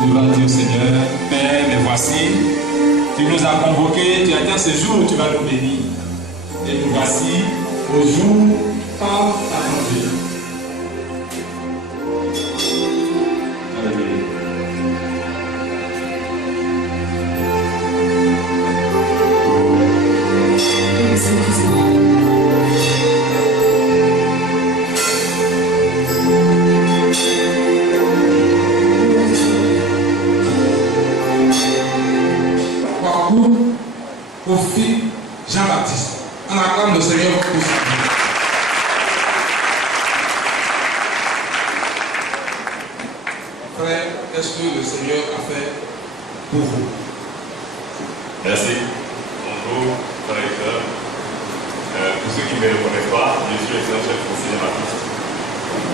Tu vas dire au Seigneur, Père, me voici. Tu nous as convoqués, tu attends ce jour où tu vas nous bénir. Et nous voici au jour par ta volonté. Kofi Jean-Baptiste. On acclame le Seigneur pour tout ça. Frère, qu'est-ce que le Seigneur a fait pour vous? Merci. Bonjour, frères et sœurs. Pour ceux qui ne me reconnaissent pas, je suis l'excellent chef Kofi Jean-Baptiste,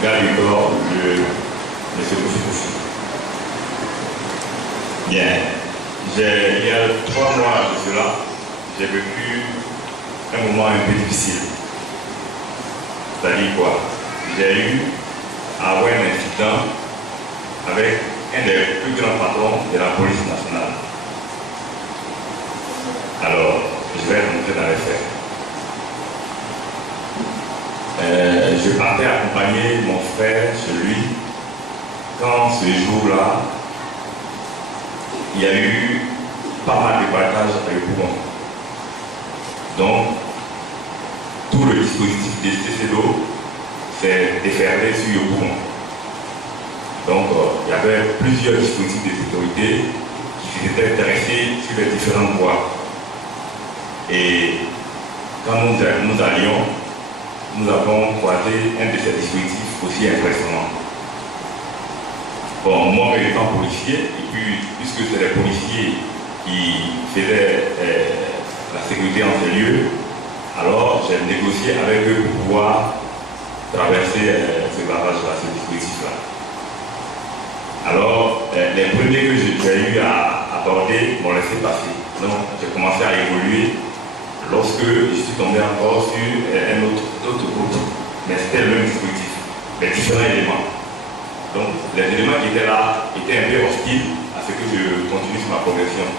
garde du corps de M. Kofi. Bien. Il y a 3 mois de cela, j'ai vécu un moment un peu difficile. C'est-à-dire quoi? J'ai eu à avoir un incident avec un des plus grands patrons de la police nationale. Alors, je vais rentrer dans les faits. Je partais accompagner mon frère chez lui quand ce jour-là, il y a eu pas mal de partages avec le poumon. Donc, tout le dispositif des CCDO s'est déferlé sur le poumon. Donc, il y avait plusieurs dispositifs de sécurité qui s'étaient intéressés sur les différentes voies. Et quand nous allions, nous avons croisé un de ces dispositifs aussi impressionnant. Bon, moi étant policier, et puis puisque c'est les policiers qui faisaient la sécurité en ces lieux, alors j'ai négocié avec eux pour pouvoir traverser ce barrage-là, ce dispositif-là. Alors, les premiers que j'ai eu à aborder m'ont laissé passer. Donc, j'ai commencé à évoluer lorsque je suis tombé encore sur un autre groupe. Mais c'était le même dispositif, mais différents éléments. Donc, les éléments qui étaient là étaient un peu hostiles à ce que je continue sur ma progression.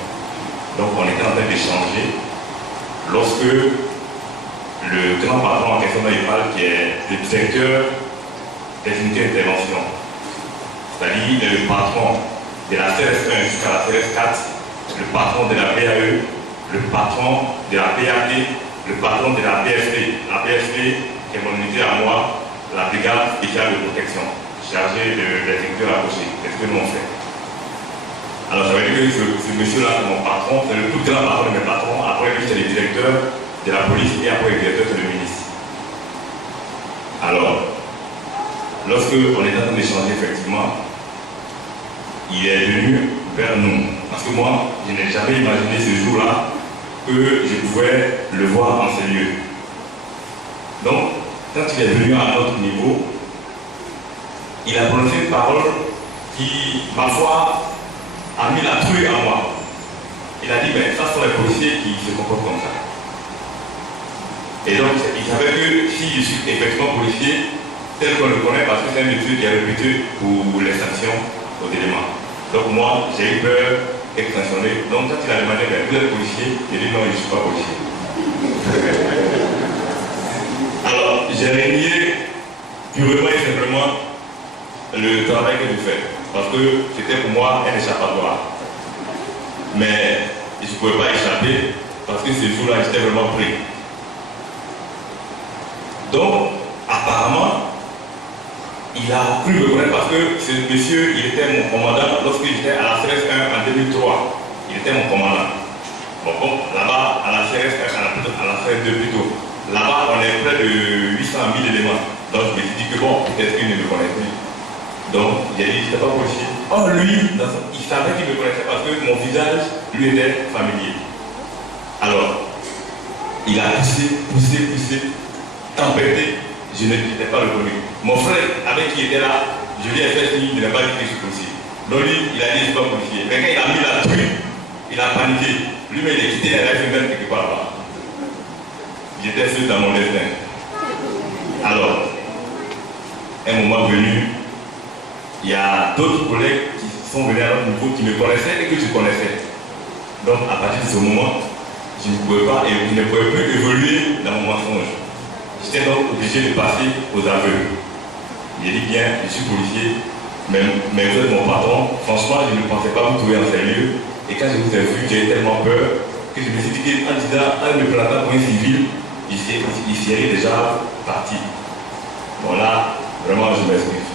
Donc, on était en train d'échanger lorsque le grand patron en question dont il parle, qui est le directeur des unités d'intervention, c'est-à-dire le patron de la CRS1 jusqu'à la CRS4, le patron de la BAE, le patron de la BAD, le patron de la BFP. La BFP, qui est mon unité à moi, la brigade spéciale de protection, chargé de l'exécuteur approché. C'est ce que nous on fait. Alors ça veut dire que ce monsieur-là, c'est mon patron, c'est le plus grand patron de mes patrons. Après lui, c'est le directeur de la police et après le directeur, c'est le ministre. Alors, lorsque on est en train d'échanger, effectivement, il est venu vers nous. Parce que moi, je n'ai jamais imaginé ce jour-là que je pouvais le voir en ces lieux. Donc, quand il est venu à notre niveau, il a prononcé une parole qui, ma foi, a mis la truie en moi. Il a dit, mais ça sont les policiers qui se comportent comme ça. Et donc, il savait que si je suis effectivement policier, tel qu'on le connaît, parce que c'est un monsieur qui est réputé pour les sanctions aux éléments. Donc moi, j'ai eu peur d'être sanctionné. Donc quand il a demandé, mais vous êtes policier, j'ai dit non, je ne suis pas policier. Alors, j'ai renié purement et simplement le travail que je fais, parce que c'était pour moi un échappatoire. Mais je ne pouvais pas échapper, parce que ce jour-là, j'étais vraiment pris. Donc, apparemment, il a cru me connaître parce que ce monsieur, il était mon commandant lorsque j'étais à la CRS1 en 2003. Il était mon commandant. Bon, là-bas, à la CRS1, à la CRS2 plutôt, là-bas, on est près de 800 000 éléments. Donc, je me suis dit que bon, peut-être qu'il ne me connaît plus. Donc, j'ai dit, je n'étais pas policier. Or, lui, il savait qu'il me connaissait parce que mon visage lui était familier. Alors, il a poussé, tempêté. Je n'étais pas reconnu. Mon frère, avec qui il était là, je lui ai fait signe, il n'a pas dit que je suis policier. Donc lui, il a dit que je ne suis pas policier. Mais quand il a mis la truie, il a paniqué. Lui-même, il a quitté la RFM même quelque part là. J'étais seul dans mon destin. Alors, un moment venu, il y a d'autres collègues sont venus à notre niveau, qui me connaissaient et que je connaissais. Donc à partir de ce moment, je ne pouvais pas et je ne pouvais plus évoluer dans mon mensonge. J'étais donc obligé de passer aux aveux. J'ai dit bien, je suis policier, mais vous êtes mon patron. Franchement, je ne pensais pas vous trouver en sérieux. Et quand je vous ai vu, j'ai eu tellement peur que je me suis dit qu'en disant, en me plantant pour un civil, il serait déjà parti. Bon là, vraiment, je m'excuse.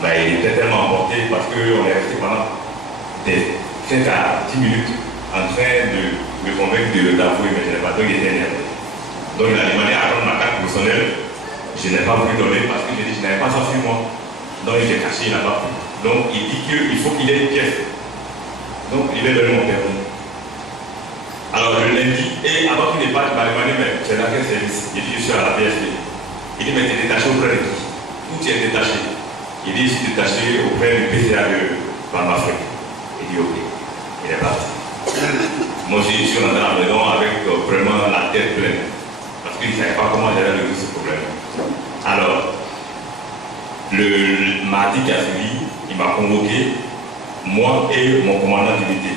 Mais il était tellement emporté parce qu'on est resté pendant des 5 à 10 minutes en train de me convaincre d'avouer, mais je n'ai pas donc été énervé. Donc il a demandé à rendre ma carte personnelle. Je n'ai pas pu donner parce que j'ai dit que je n'avais pas ça sur moi. Donc j'ai caché, il n'a pas pu. Donc il dit qu'il faut qu'il ait une pièce. Donc il est donné mon permis. Alors le lundi, et avant qu'il ne parte, il m'a demandé, mais tu es dans quel service? J'ai dit, je suis à la PSP. Il dit, mais tu es détaché auprès de qui? Où tu es détaché? Il dit, je suis détaché auprès du PCA de Panafrique. Il dit, ok. Il est parti. Moi aussi, je suis rentré à la maison avec vraiment la tête pleine. Parce qu'il ne savait pas comment j'allais résoudre ce problème. Alors, le mardi qui a suivi, il m'a convoqué, moi et mon commandant d'unité,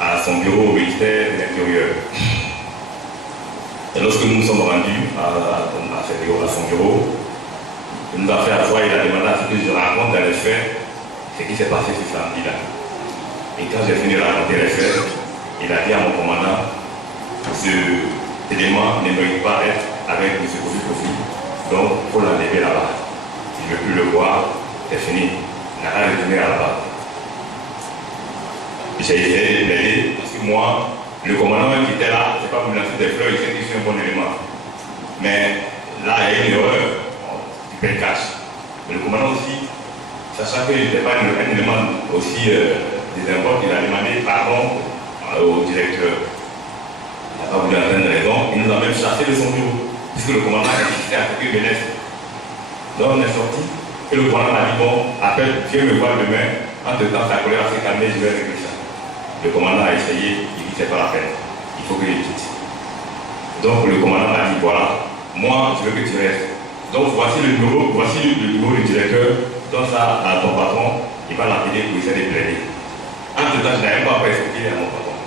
à son bureau au ministère de l'Intérieur. Et lorsque nous nous sommes rendus à son bureau, il nous a fait asseoir, il a demandé à ce que je raconte dans les faits ce qui s'est passé ce samedi-là. Et quand j'ai fini de raconter les faits, il a dit à mon commandant, ce élément ne mérite pas d'être avec M. Kofi, donc il faut l'enlever là-bas. Si je ne veux plus le voir, c'est fini. Il n'a rien retourné là-bas. J'ai essayé de l'aider parce que moi, le commandant qui était là, je n'ai pas me lancer des fleurs, il sait que je suis un bon élément. Mais là, il y a une erreur, tu peux le cacher. Mais le commandant aussi, sachant que je n'étais pas un élément aussi désimportant, il a demandé pardon au directeur. Il n'a pas voulu entendre raison, il nous a même chassé de son bureau, puisque le commandant a insisté à ce qu'il vienne. Donc on est sorti, et le commandant m'a dit, bon, appelle, viens me voir demain, entre-temps sa colère s'est calmée, je vais régler ça. Le commandant a essayé, il dit, c'est pas la peine, il faut que je quitte. Donc le commandant m'a dit, voilà, moi je veux que tu restes. Donc voici le numéro du directeur, donc ça, à ton patron, il va l'appeler pour essayer de plaider. Entre-temps, je n'avais pas expliqué à mon patron.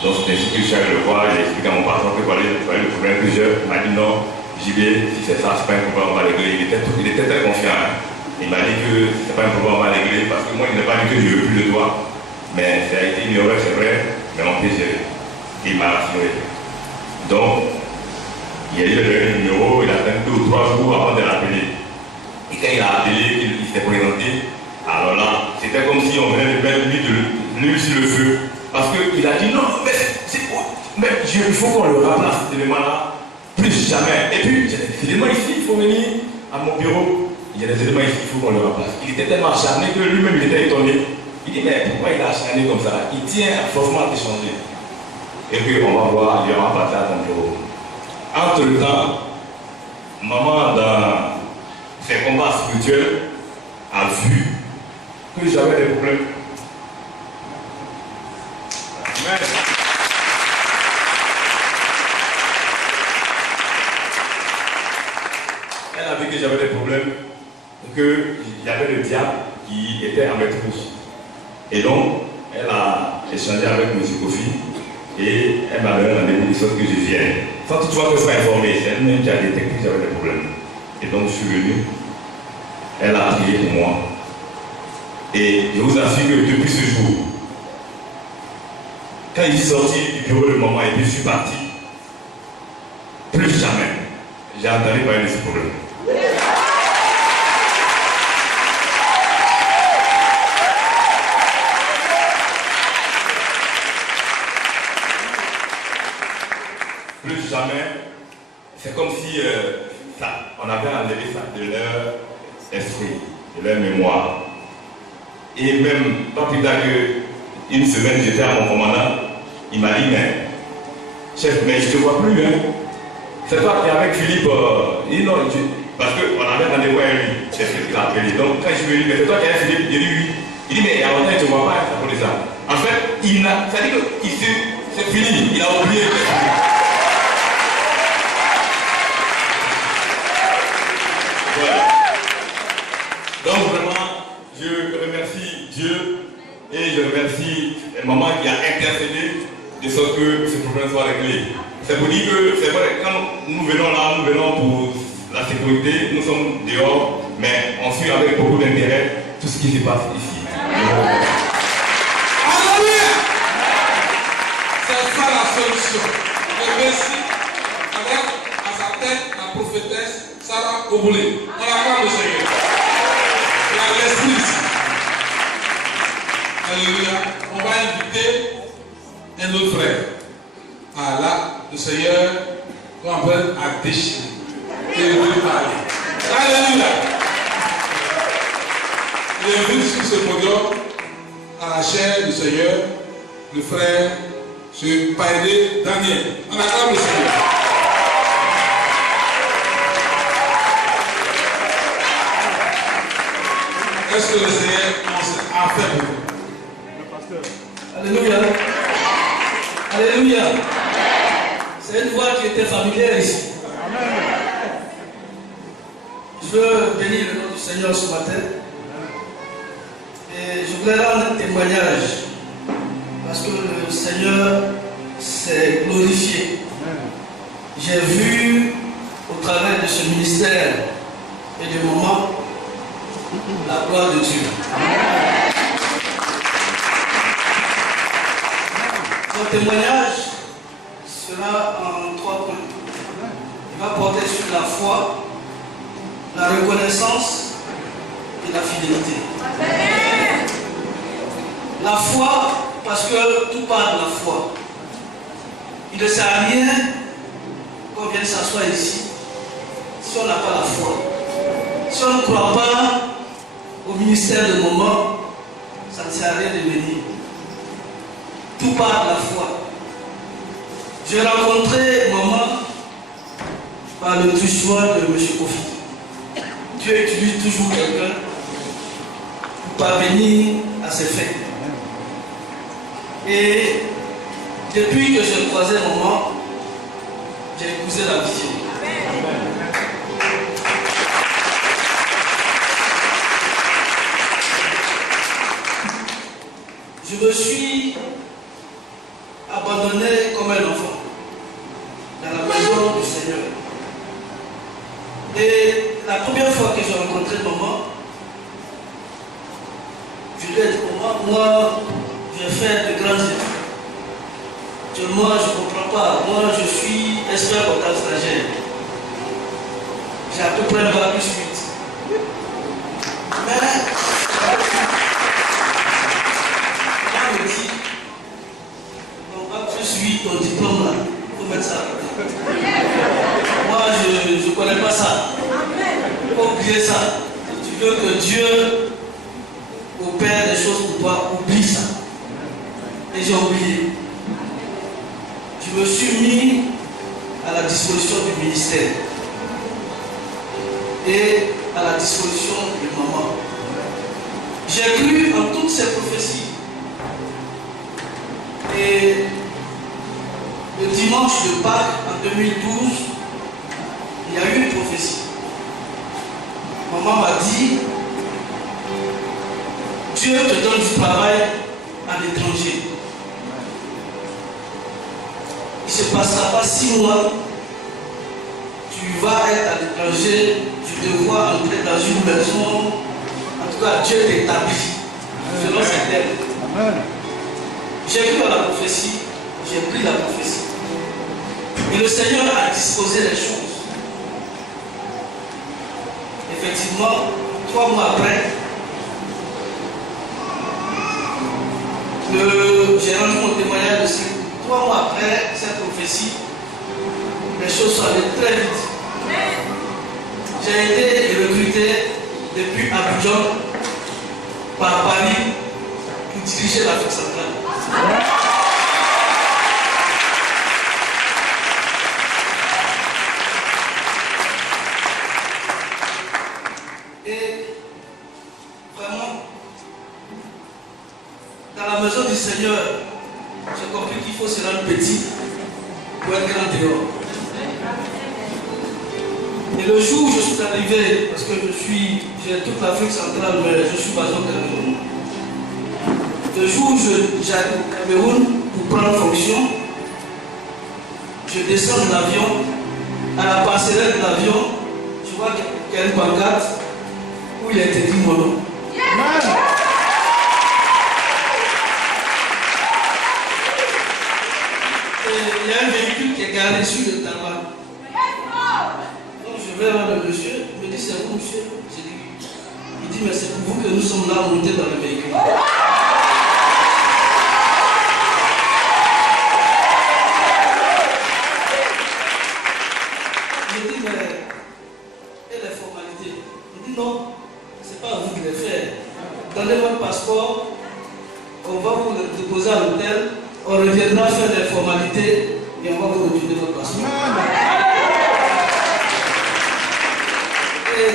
Donc c'est ainsi que je suis allé le voir, j'ai expliqué à mon patron que voilà le problème que j'ai. Il m'a dit non, j'y vais, si c'est ça, c'est pas un problème, on va régler. Il était très confiant. Hein. Il m'a dit que c'est pas un problème, on va régler, parce que moi il n'a pas dit que je ne veux plus le doigt. Mais ça a été une erreur, c'est vrai, mais on peut gérer. Il m'a rassuré. Donc, il y a eu le numéro, il a attendu 2 ou 3 jours avant de l'appeler. Et quand il a appelé, il s'est présenté, alors là, c'était comme si on venait de mettre l'huile sur le feu. Parce qu'il a dit non, mais il faut qu'on le remplace cet élément-là, plus jamais. Et puis, il y a des éléments ici, il faut venir à mon bureau. Il y a des éléments ici, il faut qu'on le remplace. Il était tellement acharné que lui-même, il était étonné. Il dit, mais pourquoi il est acharné comme ça? Il tient forcément à t'échanger. Et puis, on va voir, il va passer à ton bureau. Entre-temps, maman, dans ses combats spirituels, a vu que j'avais des problèmes. Amen. Elle a vu que j'avais des problèmes, qu'il y avait le diable qui était en maîtrise. Et donc, elle a échangé avec M. Kofi et elle m'a donné rendez-vous de sorte que je vienne. Sans toutefois que je sois informé, c'est elle-même qui a détecté que j'avais des problèmes. Et donc, je suis venu. Elle a prié pour moi. Et je vous assure que depuis ce jour, quand je suis sorti du bureau de maman et puis je suis parti, plus jamais, j'ai entendu parler de ce problème. Plus jamais, c'est comme si on avait enlevé ça de leur esprit, de leur mémoire. Et même, pas plus tard qu'une semaine, j'étais à mon commandant, il m'a dit, mais chef, mais je ne te vois plus, hein. C'est toi qui es avec Philippe, il dit non, parce qu'on avait rendez-vous à lui, c'est Philippe qui l'a appelé. Donc quand je suis venu, mais c'est toi qui es Philippe, il dit oui. Il dit, mais il y a longtemps, je ne te vois pas, ça pour ça. En fait, ça dit que c'est fini, il a oublié. Voilà. Donc vraiment, je remercie soit réglé. C'est pour dire que c'est vrai, quand nous venons là, nous venons pour la sécurité, nous sommes dehors, mais on suit avec beaucoup d'intérêt tout ce qui se passe ici. Alléluia! C'est ça la solution. Et merci avec à sa tête la prophétesse Sarah Oboulé. On acclame le Seigneur. Il y a l'esprit ici. Alléluia. On va inviter un autre frère. Ah là, le Seigneur qu'on appelle à déchirer. Et il veut parler. Alléluia. Il invite sur ce podium à la chair du Seigneur, le frère, ce Païdé Daniel. On acclame le Seigneur. Est-ce que le Seigneur a fait pour vous? Alléluia. Alléluia. C'est une voix qui était familière ici. Je veux bénir le nom du Seigneur ce matin. Et je voudrais rendre un témoignage. Parce que le Seigneur s'est glorifié. J'ai vu au travers de ce ministère et du moment la gloire de Dieu. Mon témoignage sera en 3 points. Il va porter sur la foi, la reconnaissance et la fidélité. La foi, parce que tout part de la foi. Il ne sert à rien qu'on vienne s'asseoir ici si on n'a pas la foi. Si on ne croit pas au ministère de moment, ça ne sert à rien de venir. Tout part de la foi. J'ai rencontré maman par le touchement de M. Kofi. Dieu utilise toujours quelqu'un pour parvenir à ses fins. Et depuis que je croisais maman, j'ai épousé la vision. Je me suis abandonné comme un enfant dans la maison du Seigneur. Et la première fois que j'ai rencontré maman, je lui ai dit, moi, j'ai fait de grands études. Moi, je ne comprends pas. Moi, je suis expert comptable stagiaire. J'ai à peu près un bac plus 8. Mais, on me dit, ton bac plus 8, ton diplôme là, il faut mettre ça. Moi, je ne connais pas ça. Il faut oublier ça. Si tu veux que Dieu opère des choses pour toi, oublie ça. Et j'ai oublié. Je me suis mis à la disposition du ministère et à la disposition de maman. J'ai cru en toutes ces prophéties. Et le dimanche de Pâques en 2012, il y a eu une prophétie. Maman m'a dit, Dieu te donne du travail à l'étranger. Il ne se passera pas 6 mois, tu vas être à l'étranger, tu te vois entrer dans une maison, en tout cas Dieu t'établit, selon ses termes. J'ai cru à la prophétie, j'ai pris la prophétie. Et le Seigneur a disposé les choses. Effectivement, 3 mois après, j'ai rendu mon témoignage de 3 mois après cette prophétie, les choses sont allées très vite. J'ai été recruté depuis Abidjan par Paris pour diriger l'Afrique centrale. Et vraiment, dans la maison du Seigneur, j'ai compris qu'il faut se rendre petit pour être grand dehors. Et le jour où je suis arrivé, parce que j'ai toute l'Afrique centrale, mais je suis basé au Cameroun. Le jour où j'arrive au Cameroun pour prendre fonction, Je descends de l'avion, à la passerelle de l'avion, je vois qu'il y a une pancarte où il a été dit mon nom. Et il y a un véhicule qui est garé sur le tarmac. Donc je vais voir le monsieur, il me dit c'est vous monsieur? J'ai dit oui. Il dit mais c'est pour vous que nous sommes là montés dans le véhicule. J'ai dit mais et les formalités? Il dit non, c'est pas à vous de les faire. Donnez votre passeport, on va vous le déposer à l'hôtel, on reviendra faire les formalités et on va vous retourner votre passeport. Et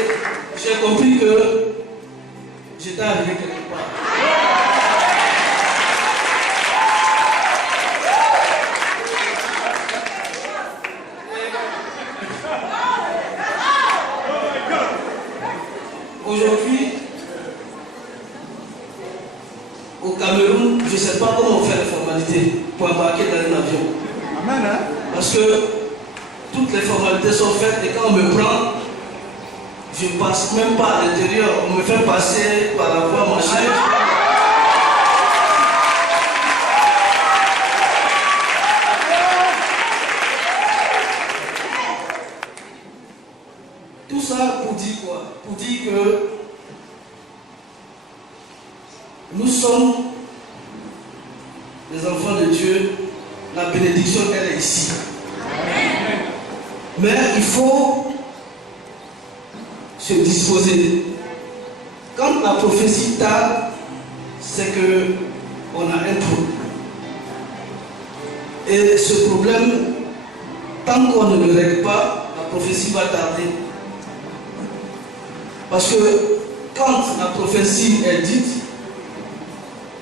j'ai compris que j'étais arrivé quelque part. Aujourd'hui, au Cameroun, je ne sais pas comment on fait les formalités pour embarquer dans un avion. Amen, hein? Parce que toutes les formalités sont faites et quand on me prend, je ne passe même pas à l'intérieur. On me fait passer par la voie machin. Tout ça pour dire quoi? Pour dire que nous sommes les enfants de Dieu. La bénédiction, elle est ici. Mais il faut se disposer. Quand la prophétie tarde, c'est que on a un trou. Et ce problème, tant qu'on ne le règle pas, la prophétie va tarder. Parce que quand la prophétie est dite,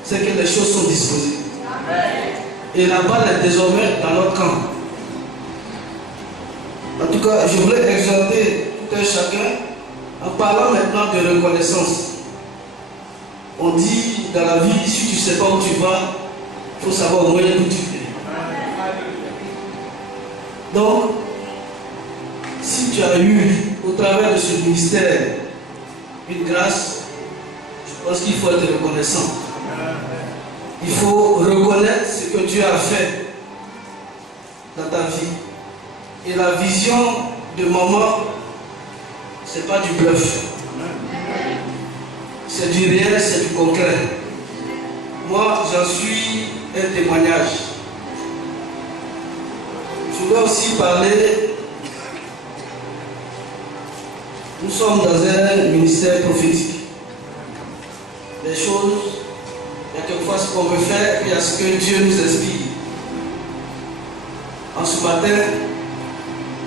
c'est que les choses sont disposées. Et la balle est désormais dans notre camp. En tout cas, je voulais exhorter tout un chacun en parlant maintenant de reconnaissance. On dit dans la vie, si tu ne sais pas où tu vas, il faut savoir au moins où tu es. Donc, si tu as eu au travers de ce ministère une grâce, je pense qu'il faut être reconnaissant. Il faut reconnaître ce que Dieu a fait dans ta vie. Et la vision de maman, ce n'est pas du bluff. C'est du réel, c'est du concret. Moi, j'en suis un témoignage. Je dois aussi parler. Nous sommes dans un ministère prophétique. Les choses, il y a quelquefois ce qu'on veut faire, et il y a ce que Dieu nous inspire. En ce matin,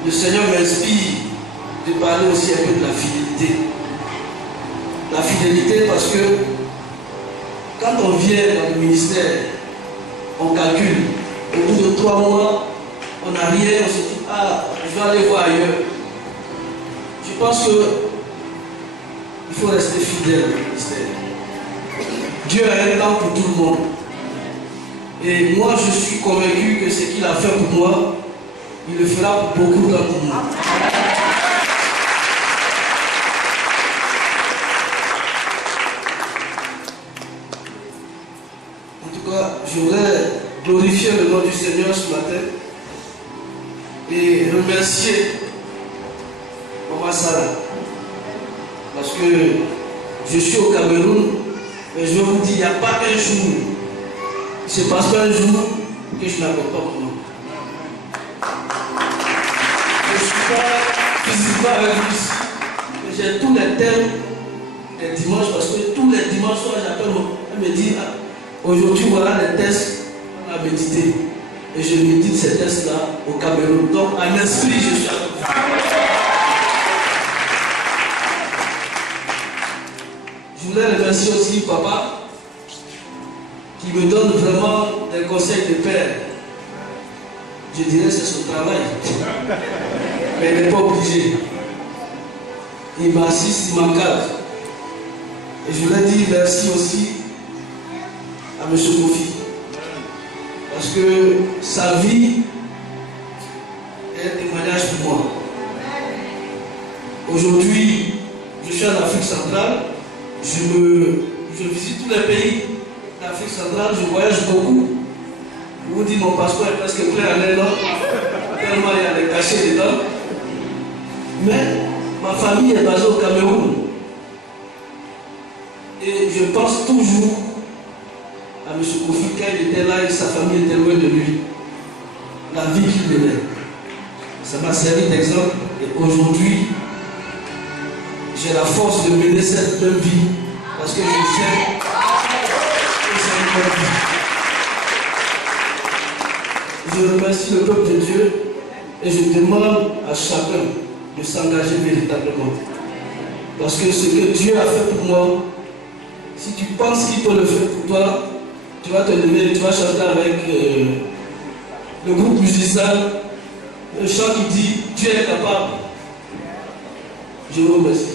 le Seigneur m'inspire de parler aussi un peu de la fidélité. La fidélité parce que quand on vient dans le ministère, on calcule. Au bout de 3 mois, on n'a rien, on se dit, ah, je vais aller voir ailleurs. Je pense qu'il faut rester fidèle au ministère. Dieu a un temps pour tout le monde. Et moi, je suis convaincu que ce qu'il a fait pour moi, il le fera pour beaucoup d'entre nous. En tout cas, je voudrais glorifier le nom du Seigneur ce matin et remercier Maman Sarah. Parce que je suis au Cameroun et je vous dis, il n'y a pas un jour, il ne se passe pas un jour que je n'appelle pas pour moi. Je ne suis pas physiquement avec vous ici, mais j'ai tous les thèmes des dimanches parce que tous les dimanches soirs j'appelle moi. Elle me dit, ah, aujourd'hui voilà les tests qu'on a médité. Et je médite ces tests-là au Cameroun. Donc en esprit, je suis avec vous. Je voulais remercier aussi papa qui me donne vraiment des conseils de père. Je dirais que c'est son travail. Mais il n'est pas obligé. Il m'assiste, il m'encadre. Et je voulais dire merci aussi à M. Kofi. Parce que sa vie Aujourd'hui, je suis en Afrique centrale. Je visite tous les pays d'Afrique centrale. Je voyage beaucoup. Je vous dis, mon passeport est presque plein en un an. Tellement il y a des cachets dedans. Mais ma famille est basée au Cameroun. Et je pense toujours à M. Kofi quand il était là et sa famille était loin de lui. La vie qu'il menait. Ça m'a servi d'exemple. Et aujourd'hui, j'ai la force de mener cette même vie. Parce que je sais que c'est une bonne vie. Je remercie le peuple de Dieu et je demande à chacun de s'engager véritablement. Parce que ce que Dieu a fait pour moi, si tu penses qu'il peut le faire pour toi, tu vas te lever, tu vas chanter avec le groupe musicien, le chant qui dit Dieu est capable. Je vous remercie.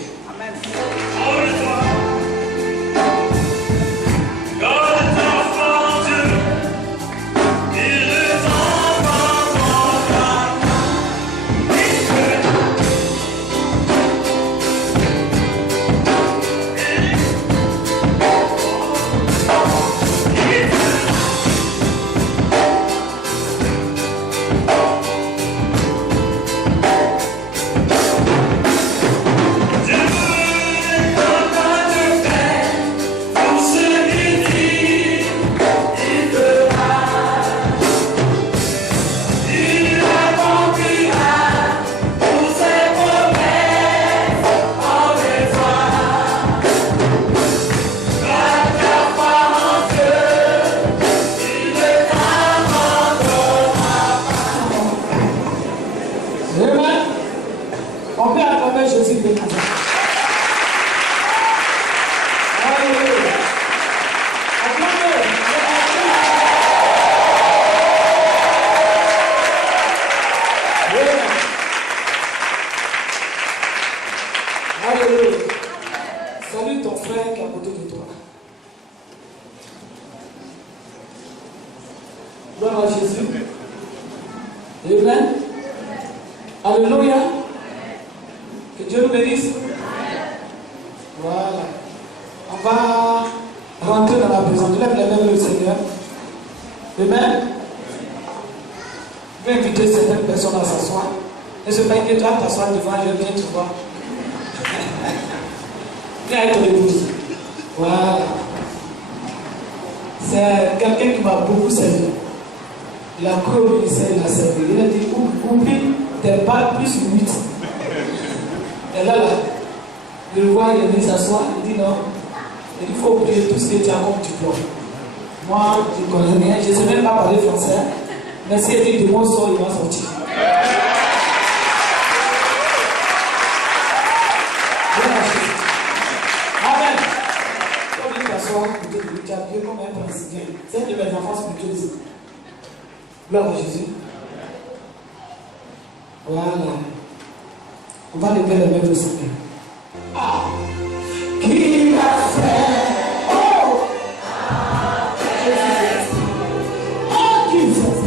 Salue ton frère qui est à côté de toi. Gloire à Jésus. Amen. Alléluia. Que Dieu nous bénisse. Voilà. On va rentrer dans la présence. Lève les mains, le Seigneur. Amen. Je vais inviter certaines personnes à s'asseoir. Ne se pas que toi t'asseoir devant, je viens te voir. Viens avec ton épouse. Voilà. C'est quelqu'un qui m'a beaucoup servi. Il a cru au ministère, il a servi. Il a dit, oublie tes balles plus 8. Et là, je le vois, il est venu s'asseoir. Il dit non. Il faut oublier tout ce que tu as comme diplôme. Moi, je ne connais rien. Je ne sais même pas parler français. Mais si il dit de mon sort, il va sortir. Amen. Quand il t'assoit, tu as Dieu comme un président. C'est de mes enfants spirituels. Gloire à Jésus. Voilà. On va lever les mains au Seigneur. Ah! Qui a fait? Oh! Oh, Jesus!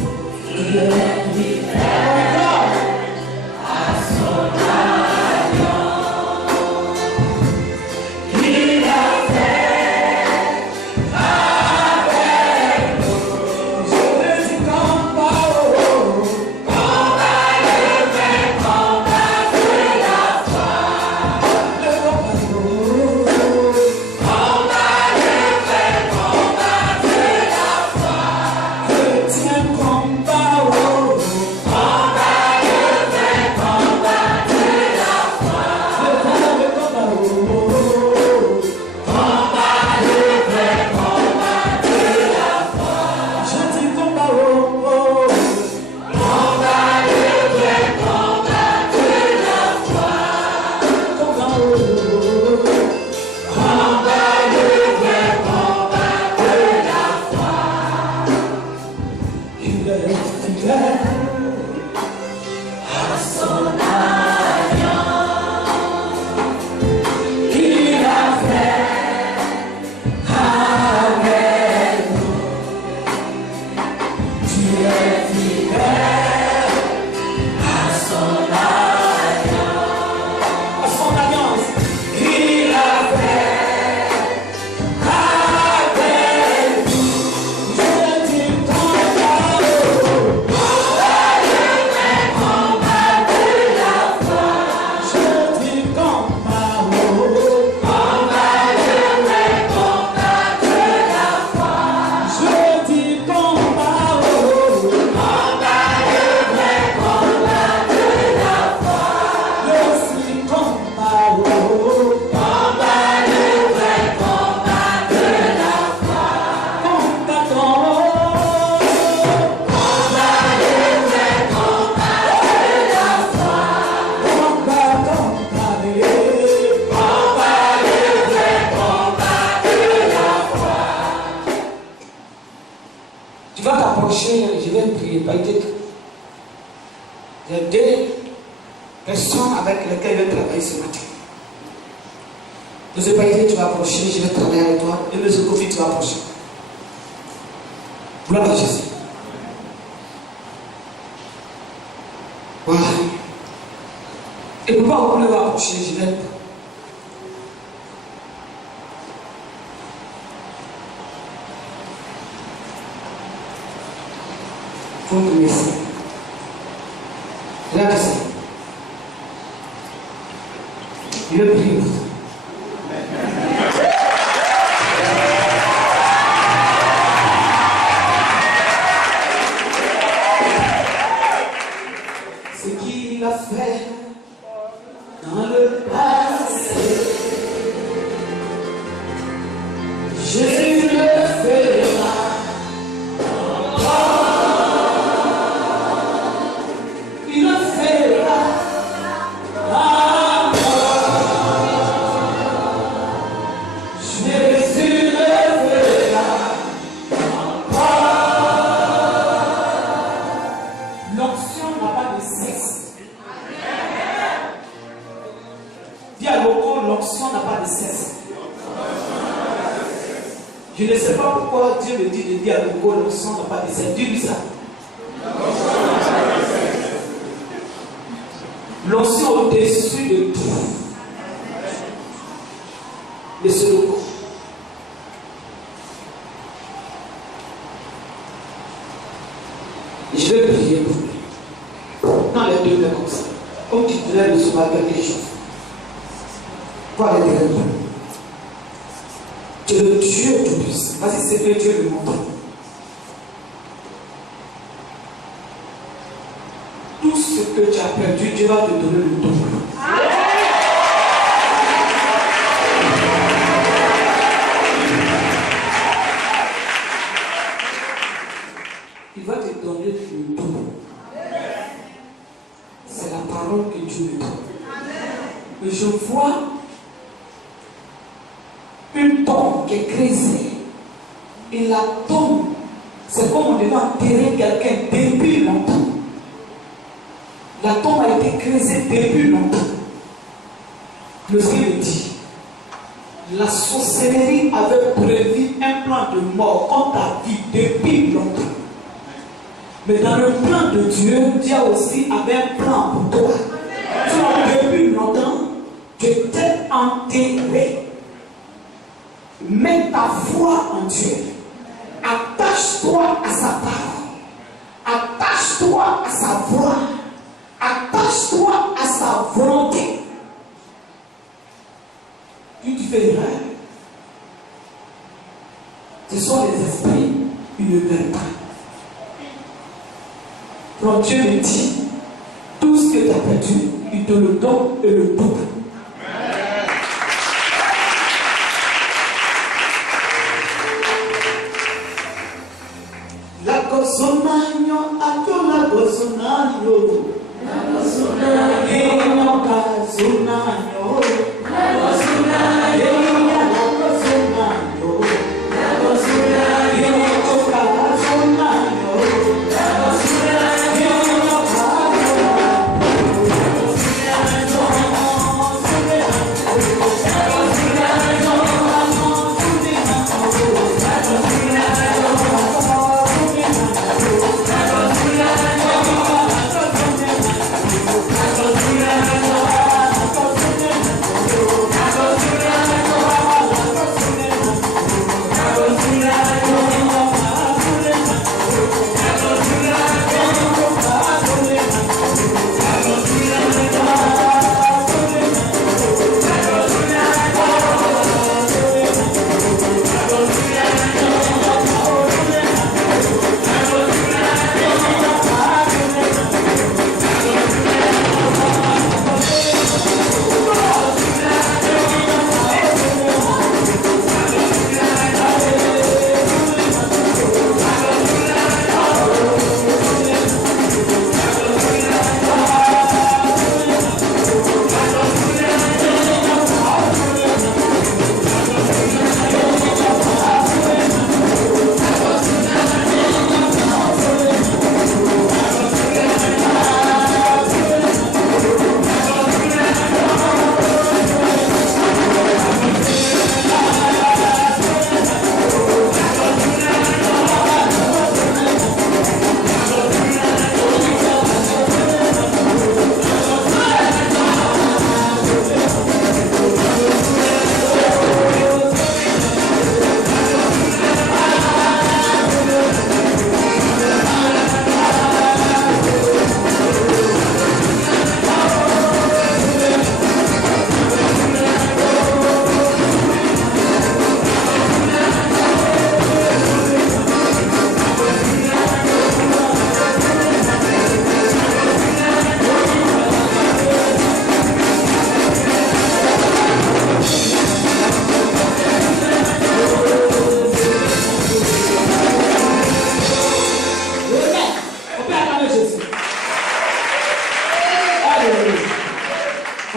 personnes avec lesquelles je vais travailler ce matin. Monsieur Païté, tu vas approcher, je vais travailler avec toi. Et Monsieur Kofi, tu vas approcher. Gloire à Jésus. Voilà. Et pourquoi vous voulez approcher, je vais. Vous me laissez. Là, ça. Je vais prier. Ce qu'il a fait dans le passé, Jésus le fera encore. Il le fera encore. Jésus le fera encore. L'onction n'a pas de sexe. Dis à Loco, l'onction n'a pas de sexe. Je ne sais pas pourquoi Dieu me dit de dire à Loco, l'onction n'a pas de sexe. Dis-lui ça. L'onction au-dessus de tout. Monsieur Loco. Je vais prier pour lui. Dans les deux mains comme ça. Comme tu voulais recevoir quelque chose. Quoi les deux mains? Tu es le Dieu tout-puissant. Vas-y, c'est que Dieu le montre. Tout ce que tu as perdu, Dieu va te donner le double. Il va te donner le double. C'est la parole que Dieu me donne. Et je vois une tombe qui est creusée. Et la tombe, c'est comme on devait enterrer quelqu'un depuis longtemps. La tombe a été creusée depuis longtemps. Le Seigneur dit, la sorcellerie avait prévu un plan de mort contre ta vie depuis longtemps. Mais dans le plan de Dieu, Dieu aussi avait un plan pour toi. Tu as depuis longtemps, tu t'es enterré. Mets ta foi en Dieu. Attache-toi à sa parole. Attache-toi à sa voix. Attache-toi à sa volonté. Tu verras. Ce sont les esprits, ils ne veulent pas. Donc Dieu me dit, tout ce que tu as perdu, il te le donne et le double. La gozonagno, atyo la gozonagno. La gozonagno, gazonagno. La gozonagno, la gozonagno. La gozonagno, gazonagno. La gozonagno,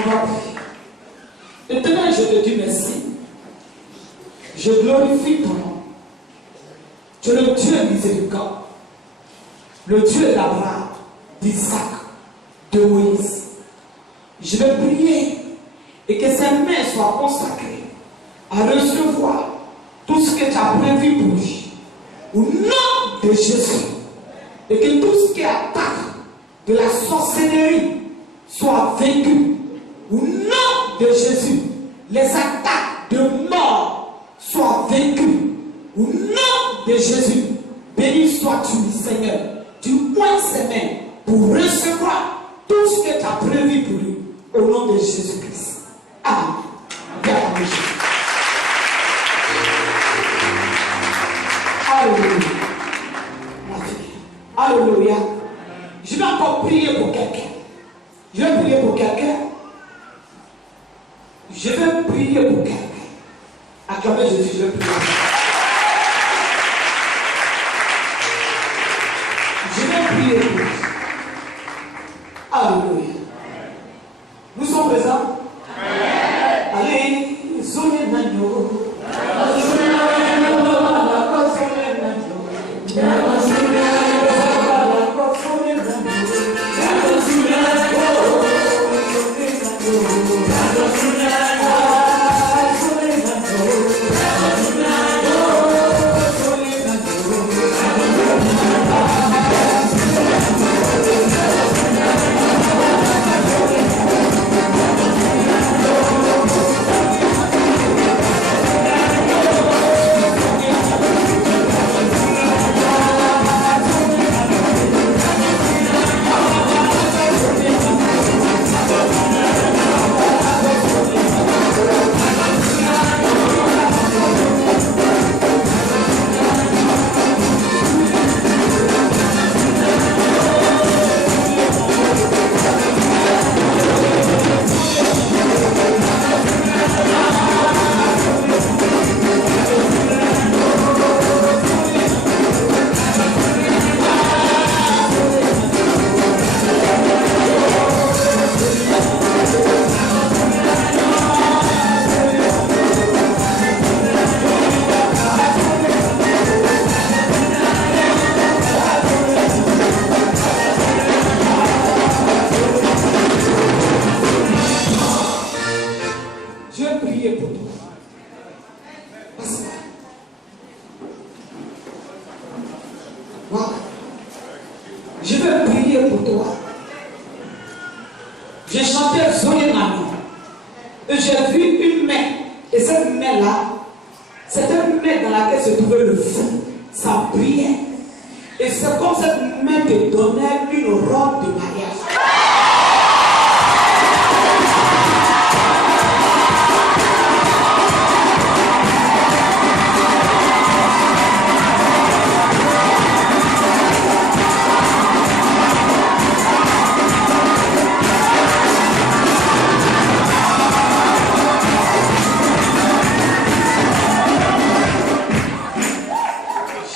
va prier. Maintenant, je te dis merci. Je glorifie ton nom. Tu es le Dieu miséricorde, le Dieu d'Abraham, d'Isaac, de Moïse. Je vais prier et que ses mains soient consacrées à recevoir tout ce que tu as prévu pour lui. Au nom de Jésus. Et que tout ce qui attaque de la sorcellerie soit vaincu. Au nom de Jésus. Les attaques de mort soient vaincues. Au nom de Jésus. Béni sois-tu, Seigneur. Tu oins ses mains pour recevoir tout ce que tu as prévu pour lui. Au nom de Jésus-Christ. Amen. Viens Jésus. Alléluia. Alléluia. Je vais encore prier pour quelqu'un. Je vais prier pour quelqu'un. Je vais prier pour quelqu'un. Acclamez Jésus, je vais prier. Je vais prier pour lui. Alléluia. Nous sommes présents. Allez, soyez nagno.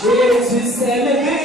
Jésus s'est levé.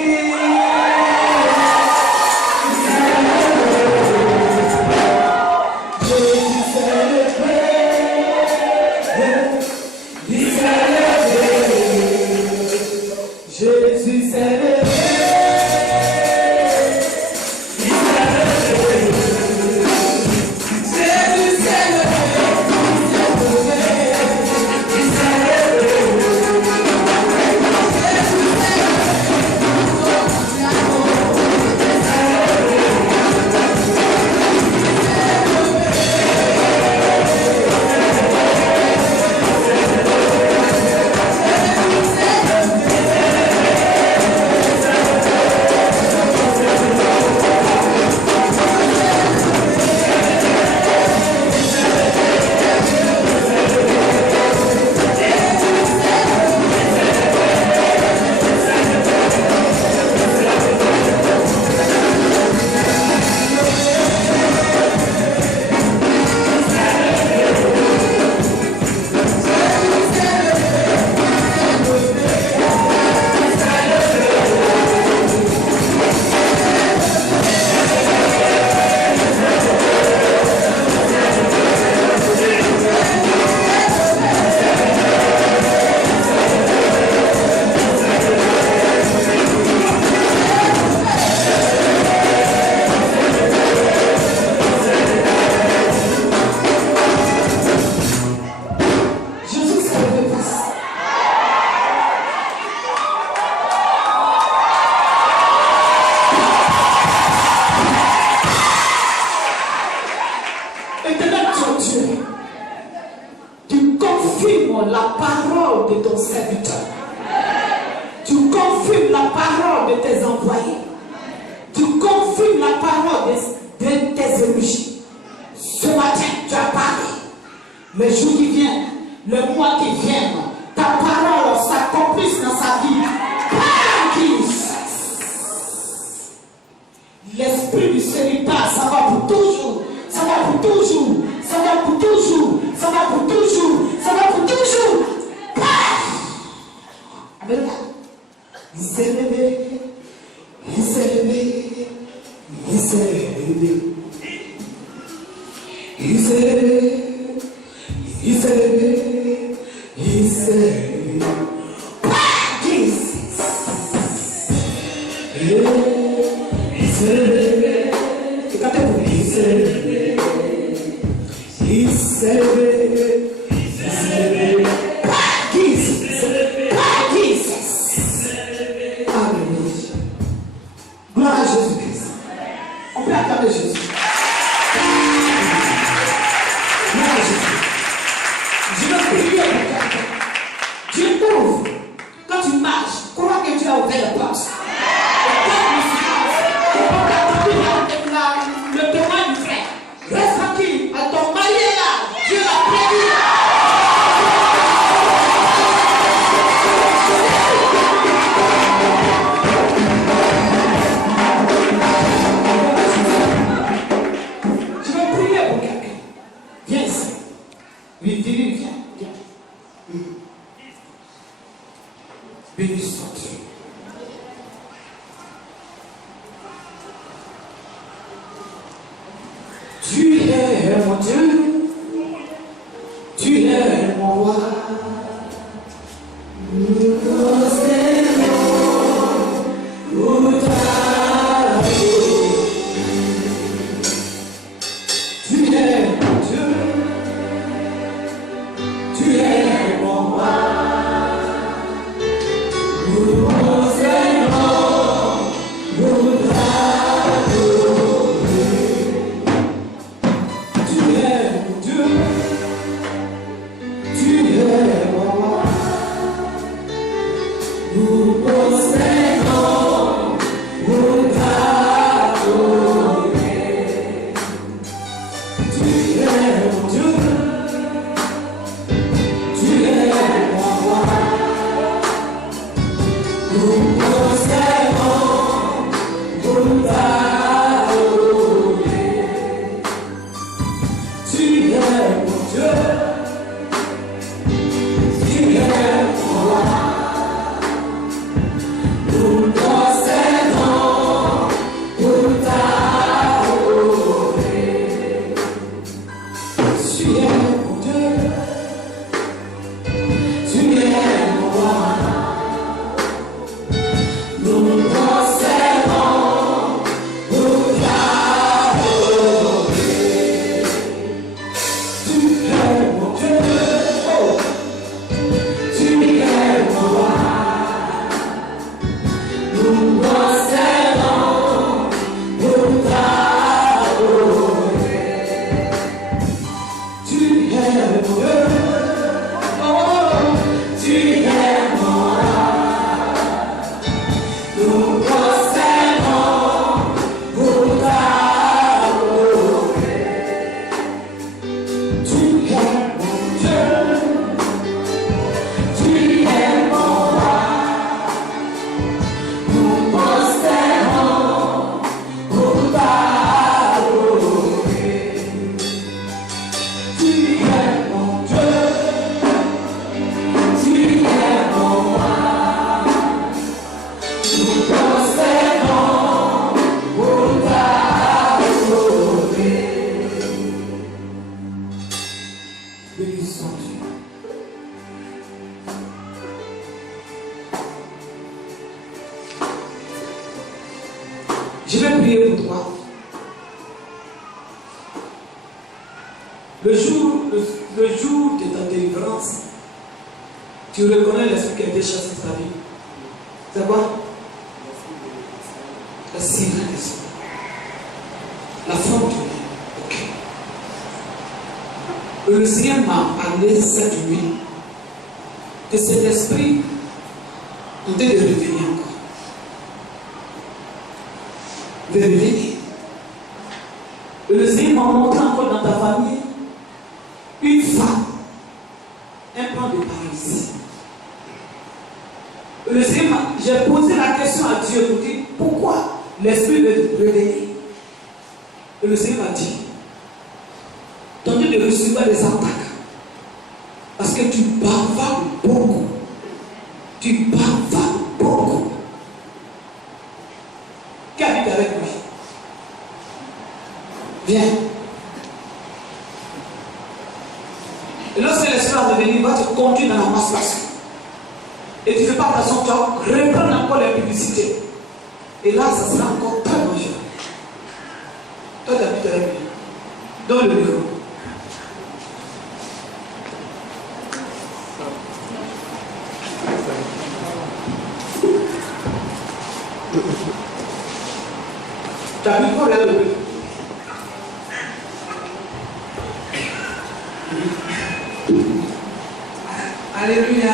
Éternel ton Dieu, tu confirmes la parole de ton serviteur. Tu confirmes la parole de tes envoyés. Tu confirmes la parole de tes élus. Ce matin, tu as parlé. Le jour qui vient, le mois qui vient, ta parole s'accomplisse dans sa vie. L'esprit du Seigneur, ça va pour toujours. Ça va pour toujours. Ça va pour toujours. Ça va pour toujours. Ça va pour toujours. Amen. Il s'est levé. Il s'est levé. Il s'est levé. Il s'est levé. Il s'est levé. Il s'est levé. Il s'est levé. Regardez-vous. Il s'est levé. Il s'est levé. Il s'est levé. Alléluia. Gloire à Jésus-Christ. On peut acclamer Jésus. Gloire à Jésus. Je veux prier pour quelqu'un. Dieu ouvre. Quand tu marches, crois que Dieu a ouvert la porte. Le témoin du frère. Reste tranquille. À ton mari est là. Dieu l'a prévu. Je vais prier pour quelqu'un. Viens ici. Oui, viens. Béni soit Dieu. Tu es mon Dieu, tu es mon roi. Nous postérons pour ta gloire. Tu es mon Dieu, tu es mon roi. Nous postérons pour ta Je vais prier pour toi. Le jour de ta délivrance, tu reconnais l'esprit qui a été chassé de ta vie. C'est quoi? La cible des hommes. La forme du nez. Ok. Le Seigneur m'a parlé cette nuit que cet esprit tentait de revenir encore. De revenir. Le Seigneur m'a montré encore dans ta famille une femme, un plan de paralysie. Le Seigneur, j'ai posé la question à Dieu pour dire pourquoi l'esprit veut revenir. Et le Seigneur m'a dit, tentez de recevoir des attaques. Parce que tu bavardes beaucoup. Tu bavardes beaucoup. Qui habite avec lui? Viens. Et lorsque l'esprit va revenir, il va te conduire dans la masturbation. Et tu ne fais pas attention, tu vas reprendre encore la publicité. Et là, ça sera encore très dangereux. Toi, tu habites avec lui. Dans le bureau. Tu habites quoi vers le bureau? Alléluia.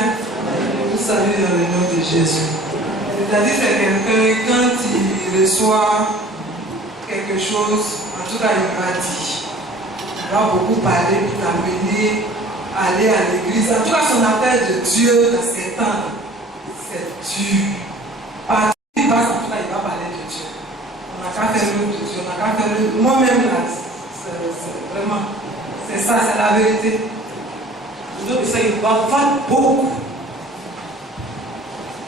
Vous savez dans le nom de Jésus. C'est-à-dire c'est quelqu'un, quand il reçoit quelque chose, en tout cas il m'a dit, il va beaucoup parler pour t'amener à aller à l'église. En tout cas son appel de Dieu dans ces temps, c'est dur. Partout il passe, en tout cas il va parler de Dieu. On n'a qu'à faire l'œuvre de Dieu, on n'a qu'à faire l'œuvre. Moi-même là, c'est vraiment, c'est ça, c'est la vérité. Donc ça, il va faire beaucoup.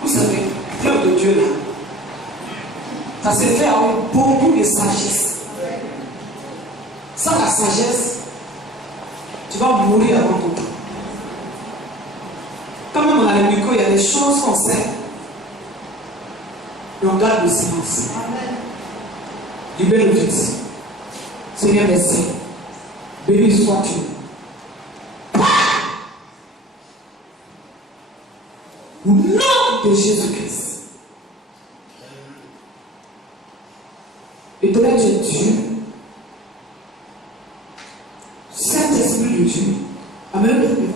Vous savez, l'œuvre de Dieu là, ça se fait avec beaucoup de sagesse. Sans la sagesse, tu vas mourir avant ton temps. Quand même on a le micro, il y a des choses qu'on sait. Et on garde le silence. Libère le vide. Seigneur, merci. Béni sois-tu. Au nom de Jésus-Christ. Éternel Dieu, Saint-Esprit de Dieu, Amen.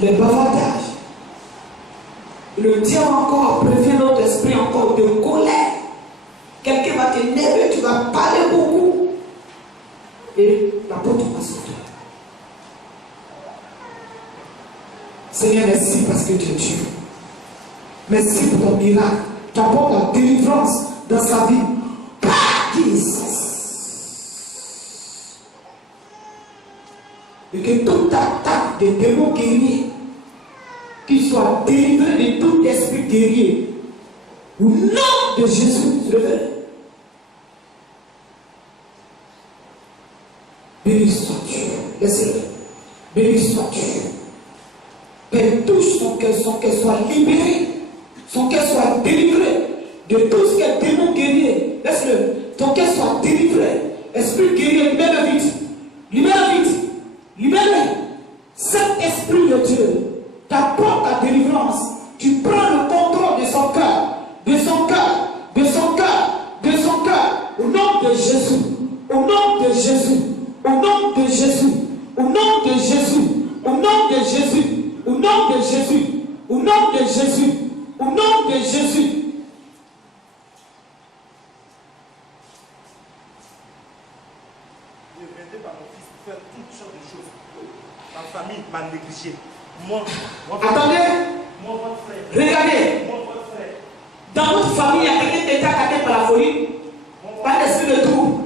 Les bavardages, le diable encore prévient notre esprit encore de colère. Quelqu'un va t'énerver, tu vas parler beaucoup. Et la porte va s'ouvrir. Seigneur, merci parce que tu es Dieu. Merci pour ton miracle. Tu apportes la délivrance dans sa vie. Par Jesus. Et que toute attaque des démons guerriers, qu'ils soient délivrés de tout esprit guerrier. Au nom de Jésus, je le fais. Béni sois-tu. Laissez-le. Béni sois-tu. Père, touche son cœur soit libéré, son cœur soit délivré de tout ce qui est démon guerrier. Laisse-le, ton cœur soit délivré. Esprit guerrier, libère-le vite. Libère-le vite. Libère-le. Cet esprit de Dieu t'apporte ta délivrance. Tu prends le contrôle de son cœur, de son cœur, de son cœur, de son cœur. Au nom de Jésus. Au nom de Jésus. Au nom de Jésus. Au nom de Jésus. Au nom de Jésus. Au nom de Jésus, au nom de Jésus, au nom de Jésus. Je viendrai par mon fils faire toutes sortes de choses. Ma famille m'a négligé. Moi, Attendez, moi, votre frère. regardez. Moi, votre frère. Dans votre famille, il y a quelqu'un qui est attaqué par la folie, par l'esprit de trouble.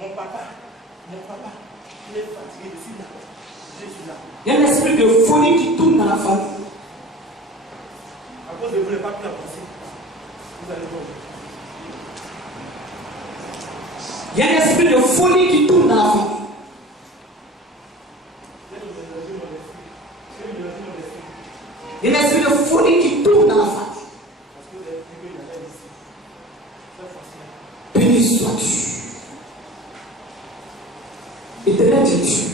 Mon papa, il est fatigué de celui là. Je suis là. Il y a un esprit de folie qui tourne dans la famille. À cause de vous, je n'ai pas pu avancer. Vous allez voir. Il y a un esprit de folie qui tourne dans la famille. Il y a un esprit de folie qui tourne dans la famille. Béni sois-tu. Éternel Dieu.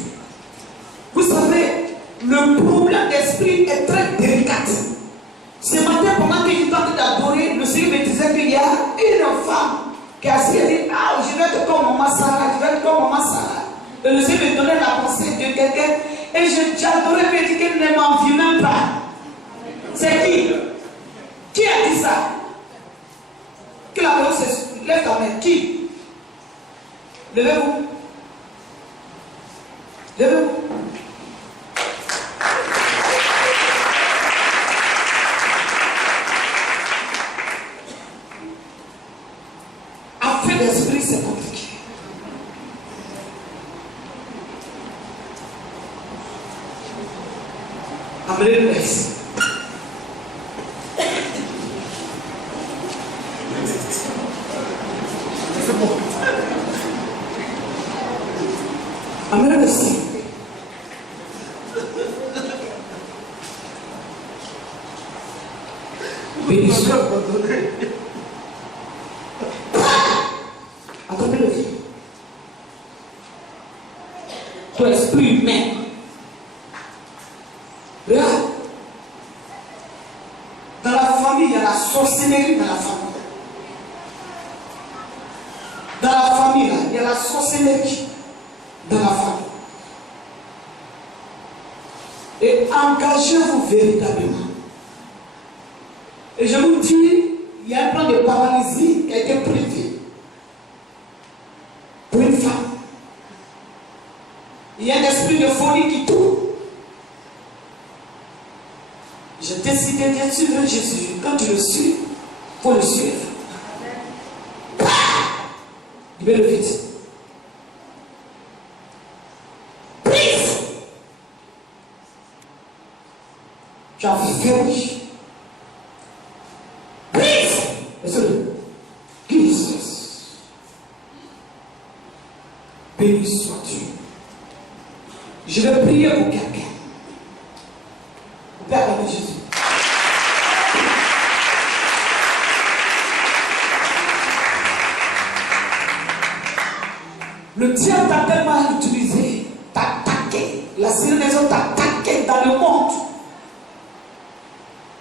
Vous savez, le problème d'esprit est très délicat. Ce matin, pendant que j'étais en train d'adorer, le Seigneur me disait qu'il y a une femme qui a dit, ah, je vais être comme maman ça. Et le Seigneur me donnait la pensée de quelqu'un. Et j'adorais lui dire qu'elle ne m'envie même pas. C'est qui? Qui a dit ça? Qui l'a prononcé? Lève ta main. Qui? Levez-vous. Levez-vous. Affaire d'esprit, c'est compliqué. Amenez le merci. Amenez le merci. Bénissons. Attendez le vie. Ton esprit humain. Regarde. Dans la famille, il y a la sorcellerie dans la famille. Dans la famille, il y a la sorcellerie dans la famille. Et engagez-vous véritablement. Et je vous dis, il y a un plan de paralysie qui a été prévu pour une femme. Il y a un esprit de folie qui tourne. J'ai décidé de suivre Jésus. Quand tu le suis, il faut le suivre. Libère le vite. Prise. Tu as fermé. Prise. Laisse-le. Jesus. Béni sois-tu. Je vais prier pour quelqu'un. Père de Jésus. Le diable t'a tellement utilisé, t'a attaqué. La sirène des autres t'a attaqué dans le monde.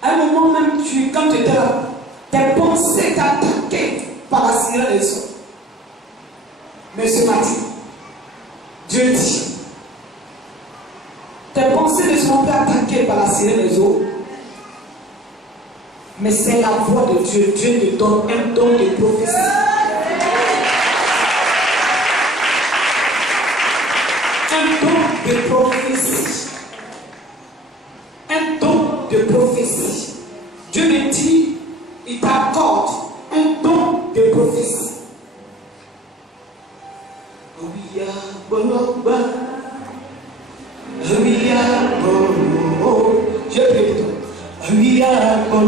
À un moment même, quand tu étais là, tes pensées t'attaquaient par la sirène des autres. Mais ce matin, Dieu dit, tes pensées ne seront pas attaquées par la sirène des autres. Mais c'est la voix de Dieu. Dieu te donne un don de prophétie. Un don de prophétie. Un don de prophétie. Dieu me dit, il t'accorde un don de prophétie. Je prie pour toi.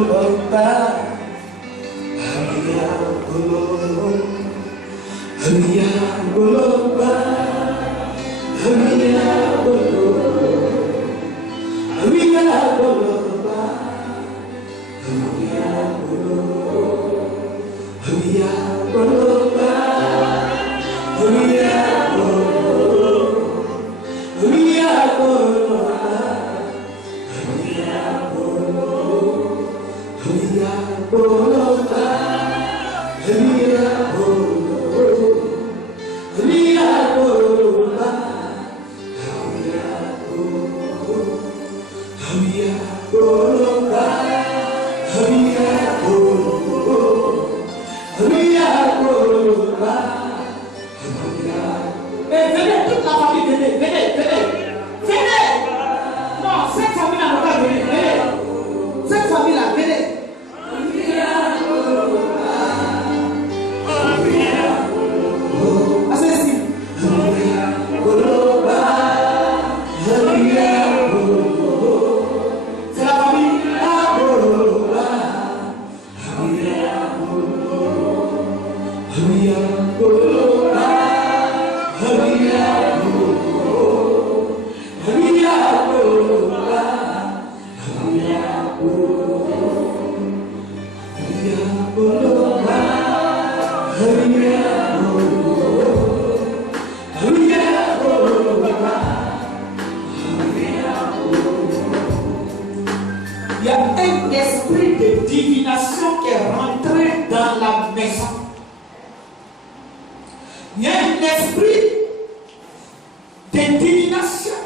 de divination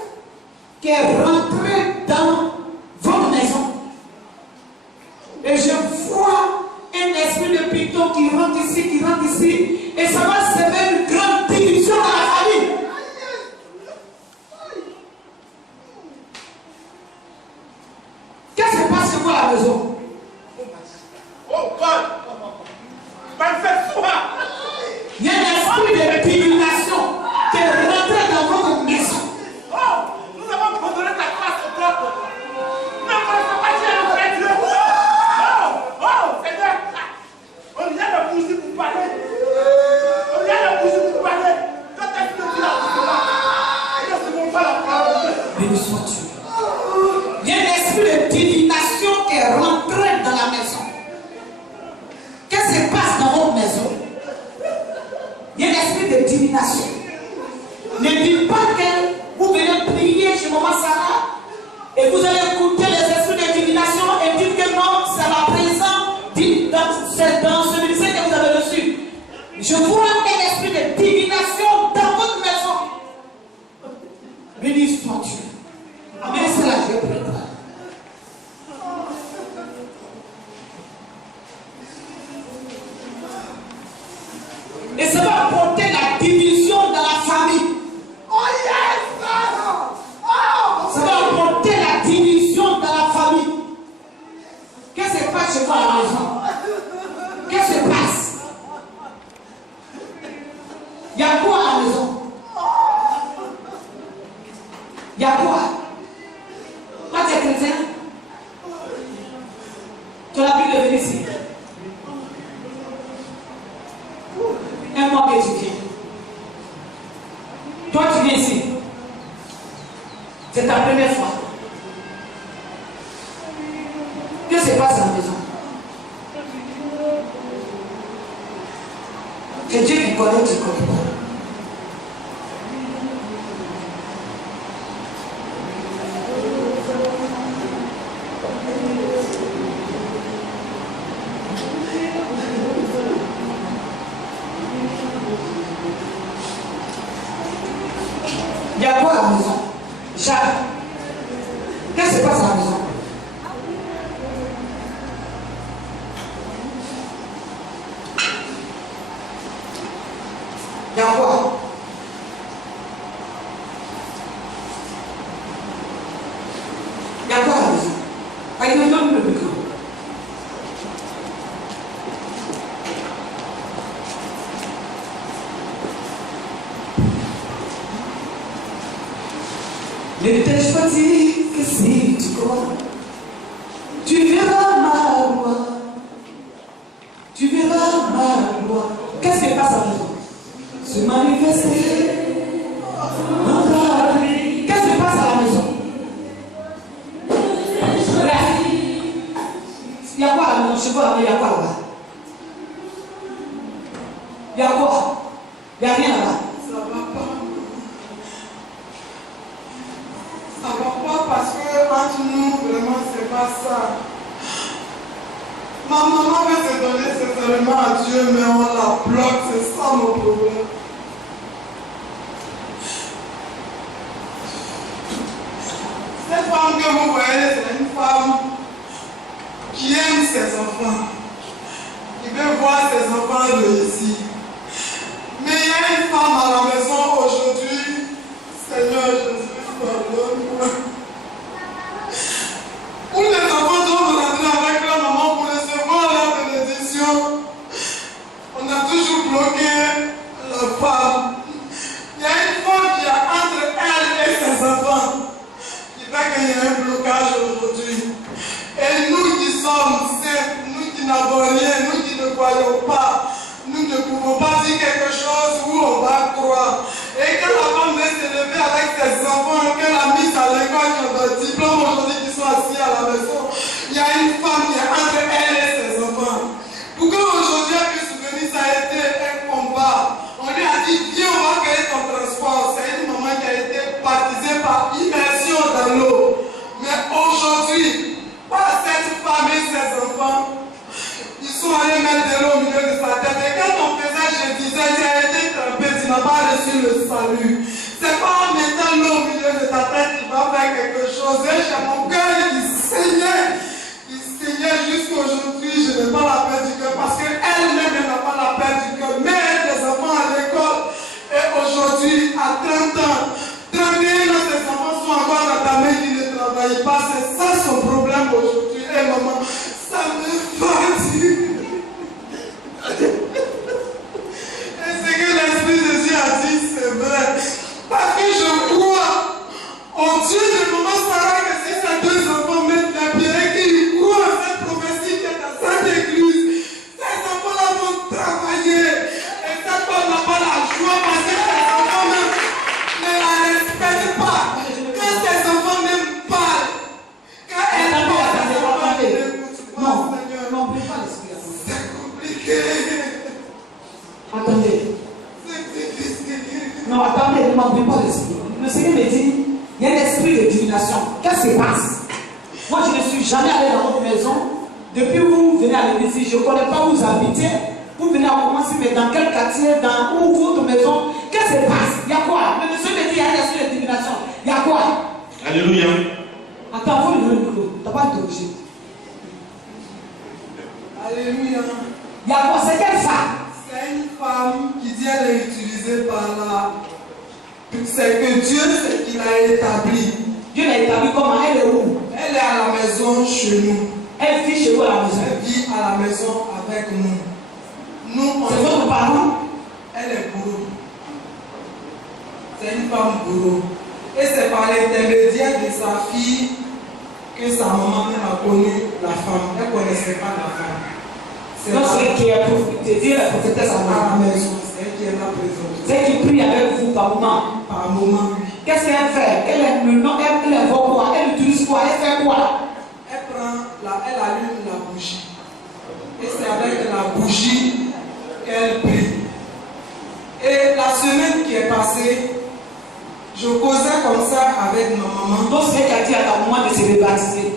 qui est rentré dans votre maison. Et je vois un esprit de python qui rentre ici, et ça va servir une grande division dans la famille. Qu'est-ce qui se passe chez vous à la maison? Oh, God! Il y a un esprit de divination qui est rentré dans votre maison. Oh, nous avons abandonné ta grâce au peuple. Nous n'avons pas dit à notre Dieu. Oh, Seigneur. On y a la bougie pour parler. On y a la bougie pour parler. Quand est-ce que tu l'as dit? Qu'est-ce qu'on fait la parole? Béni sois-tu. Il y a un esprit de divination qui est rentré dans la maison. Qu'est-ce qui se passe dans votre maison? Il y a un esprit de divination. Ne dites pas que vous venez prier chez Maman Sarah et vous allez écouter les esprits de divination et dire que non, c'est la présence dans ce ministère que vous avez reçu. Je vois un esprit de divination dans votre maison. Béni sois-tu. Amen, c'est la Dieu prêtre. Et ça va apporter la division dans la famille. Oh, yes! Oh! Ça va apporter la division dans la famille. Qu'est-ce qui se passe chez toi à la maison? Qu'est-ce qui se passe? Il y a quoi à la maison? Il y a quoi? Toi, tu es chrétien? Tu as l'habitude de venir ici? Un mois que tu viens. Toi, tu viens ici. C'est ta première fois. Qu'est-ce qui se passe à la maison? C'est Dieu qui connaît, tu ne connais pas. Il y a quoi à la maison? Jacques, qu'est-ce qui se passe à la maison? Il y a quoi? Il y a quoi à la maison? Allez, me donne le micro. Ne t'ai-je pas dit que si tu crois, tu verras ma loi. Tu verras ma loi. Qu'est-ce qui passe à la maison? Se manifester dans ta vie. Qu'est-ce qui passe à la maison? Bref. Il y a quoi à la maison? Je sais pas, mais il y a quoi là-bas? Il y a quoi? Il n'y a rien là-bas. Ça va pas. Ça va pas parce que entre nous, vraiment, c'est pas ça. Ma maman veut se donner sincèrement à Dieu, mais on la bloque, c'est ça mon problème. Cette femme que vous voyez, c'est une femme qui aime ses enfants, qui veut voir ses enfants réussir. Mais il y a une femme à la maison aujourd'hui, Seigneur Jésus, pardonne-moi. Où les enfants doivent rentrer avec leur maman pour recevoir la bénédiction. On a toujours bloqué la femme. Il y a une femme qui a entre elle et ses enfants qui fait qu'il y a un blocage aujourd'hui. Et nous qui sommes simples, nous qui n'avons rien, nous qui ne croyons pas, nous ne pouvons de ta tête, il va faire quelque chose. Et j'ai mon cœur qui saignait. Il saignait jusqu'aujourd'hui. Je n'ai pas la paix du cœur parce qu'elle-même n'a pas la paix du cœur. Mais elle a des enfants à l'école. Et aujourd'hui, à 30 ans, 31 ans, ses enfants sont encore dans ta main qui ne travaillent pas. C'est ça son problème aujourd'hui. Et maman, ça me fatigue. Et ce que l'Esprit de Dieu a dit, c'est vrai. Parce que je crois au Dieu de maman Sarah que si ces deux enfants mettent la pierre et qu'ils croient à cette prophétie qui est dans cette église, ces enfants-là vont travailler. Et cette femme n'a pas la joie parce que ces enfants même ne la respectent pas. Quand ces enfants même parlent, quand elle parle, non, n'oublie pas l'esprit. c'est compliqué. Attendez. C'est difficile. Non, attendez, ne m'oublie pas l'esprit. Le Seigneur me dit, il y a un esprit de divination. Qu'est-ce qui se passe? Moi, je ne suis jamais allé dans votre maison. Depuis que vous venez à l'église, je ne connais pas où vous habitez. Vous venez à commencer, mais dans quel quartier, dans où votre maison? Qu'est-ce qui se passe? Il y a quoi? Le monsieur me dit, il y a un esprit de divination. Il y a quoi? Alléluia. Attends, vous le micro. Tu n'as pas interrogé. Alléluia. Il y a quoi? C'est quelle femme? C'est une femme qui dit elle est utilisée par là. C'est que Dieu, c'est qu'il a établi. Dieu l'a établi comment? Elle est où? Elle est à la maison chez nous. Elle vit chez vous à la maison. Elle vit à la maison avec nous. Nous, C'est votre parent? Elle est bourreau. C'est une femme bourreau. Et c'est par l'intermédiaire de sa fille que sa maman même a connu la femme. Elle ne connaissait pas la femme. C'est elle qui est prophétesse, la prophétesse à à la la maison. C'est elle qui est là présente. C'est elle qui prie avec vous par moment. Par moment, oui. Qu'est-ce qu'elle fait? Elle est le nom, elle invoque quoi? Elle utilise quoi? Elle fait quoi? Elle allume la bougie. Et c'est avec la bougie qu'elle prie. Et la semaine qui est passée, je causais comme ça avec ma maman. Donc c'est elle qui a dit à ta maman de se rebaptiser.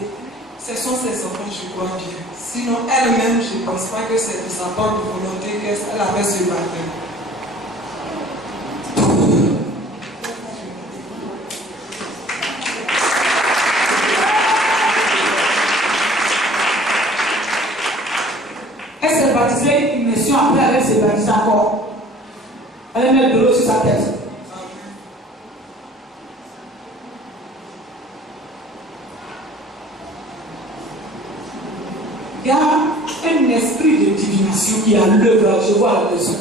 Ce sont ses enfants, je crois bien. Sinon, elle-même, je ne pense pas que c'est de sa propre volonté qu'elle avait ce baptême. Elle s'est baptisée une mission, après elle s'est baptisée encore. Elle met de l'eau sur sa tête. Il y a un esprit de divination qui est à l'œuvre, je vois la maison.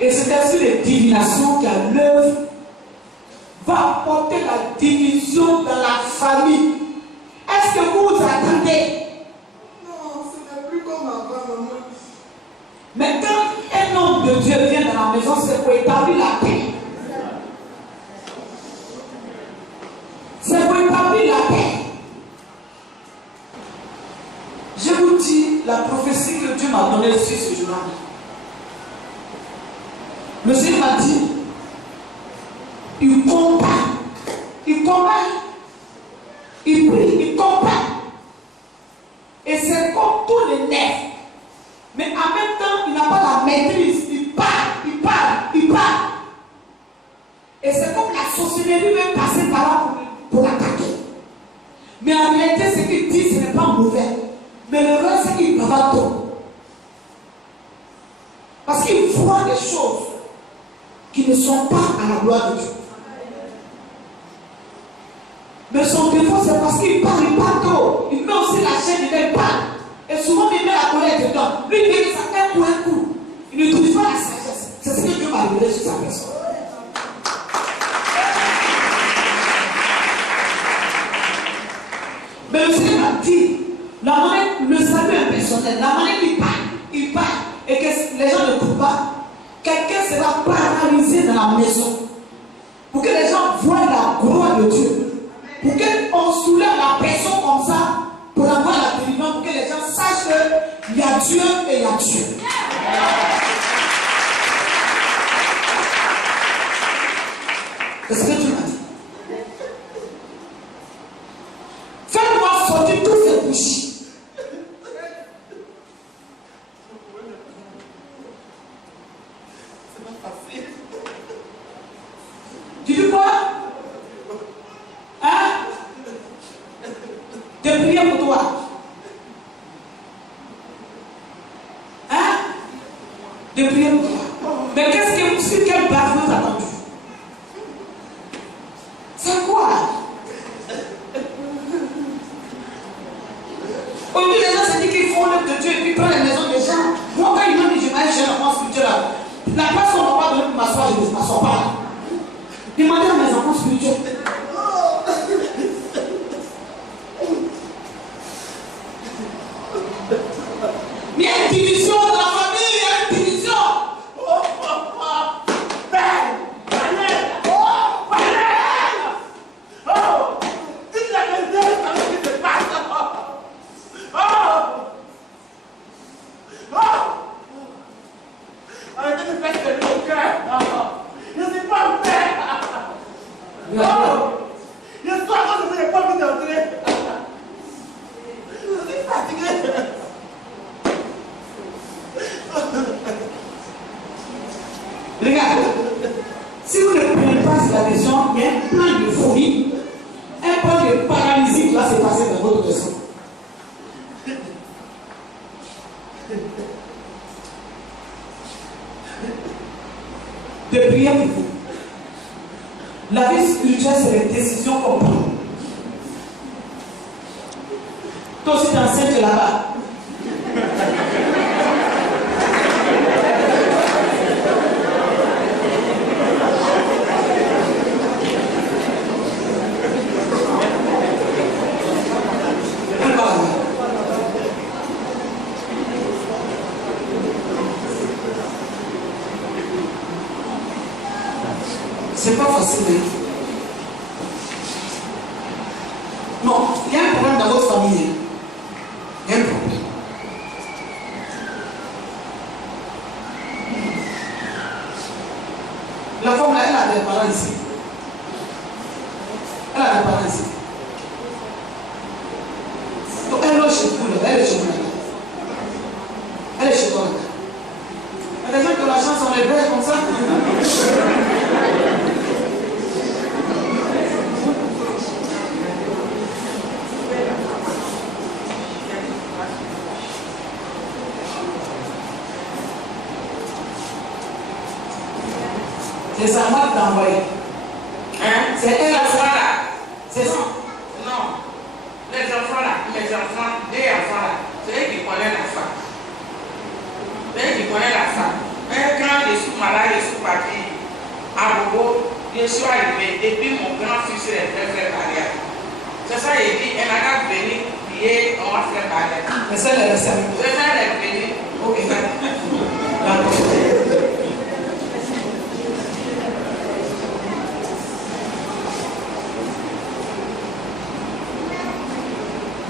Et cet esprit de divination qui est à l'œuvre va apporter la division dans la famille. Est-ce que vous vous attendez? Non, ce n'est plus comme avant, maman. Mais quand un homme de Dieu vient dans la maison, c'est pour établir la paix. C'est pour établir la paix. Je vous dis la prophétie que Dieu m'a donnée sur ce jour-là. Le Seigneur m'a dit, il combat, il combat, il prie, il combat. Et c'est comme tous les nerfs. Mais en même temps, il n'a pas la maîtrise. Il parle, il parle, il parle. Et c'est comme la sorcellerie même passer par là pour l'attaquer. Mais en réalité, ce qu'il dit, ce n'est pas mauvais. Mais le reste, c'est qu'il parle trop. Parce qu'il voit des choses qui ne sont pas à la gloire de Dieu. Mais son défaut, c'est parce qu'il parle trop. Il met aussi la chaîne, il parle. Et souvent, il met la colère dedans. Lui, il dit que ça fait pour un coup. Il n'utilise pas la sagesse. C'est ce que Dieu m'a révélé sur sa personne. Mais le Seigneur m'a dit, la manière, le salut impersonnel, la manière qu'il parle, et que les gens ne coupent pas, quelqu'un sera paralysé dans la maison. Pour que les gens voient la gloire de Dieu. Pour qu'on soulève la personne comme ça, pour avoir la délivrance, pour que les gens sachent qu'il y a Dieu et il y a Dieu. C'est ce que Dieu m'a dit. Fais-moi sortir toutes ces bougies. Tu dis quoi? prier pour toi. Hein? De prier pour toi. Mais qu'est-ce que sur quelle base nous attendons? C'est quoi? Aujourd'hui, les gens se disent qu'ils font l'œuvre de Dieu et puis prennent les maisons des gens. Moi, quand ils m'ont dit, je vais aller chez la France spirituelle, la place qu'on m'a pas donnée pour m'asseoir, je ne m'assois pas là. Demandez à mes enfants spirituels. Il y a une division dans la famille, il y a une division. Oh, papa. Ben, Daniel. Oh, Daniel. Oh, dites la vérité, ça veut dire que c'est pas ça. Oh. Oh. Arrêtez de faire ce que mon cœur. Je ne suis pas fait. Oh. Je suis quand je n'ai pas envie d'entrer. Je suis fatigué. Regarde, si vous ne prenez pas la décision, il y a un plan de folie, un plan de paralysie qui va se passer dans votre maison. De prier pour vous. La vie spirituelle, c'est les décisions qu'on prend. Toi aussi, t'enseignes là-bas. C'est pas facile. Non, il y a un problème dans votre famille. Il y a un problème. La femme là, elle a des parents ici. Elle a des parents ici. Donc elle est chez vous, elle est chez vous. Elle est chez toi. Il y a des gens qui ont la chance, on les verre comme ça. C'est sa marque d'envoyer. Hein? C'est elle la fois là. C'est ça. Non. Les enfants là, mes enfants, deux enfants là, c'est eux qui connaissent la femme. C'est eux qui connaissent la femme. Mais quand je suis malade, je suis parti à Bobo, je suis arrivé et puis mon grand-fils est fait barrière. C'est ça, il dit, elle a qu'à venir, prier, on va faire barrière. Mais ça, elle est restée avec C'est ça, elle est venue. Ok. D'accord.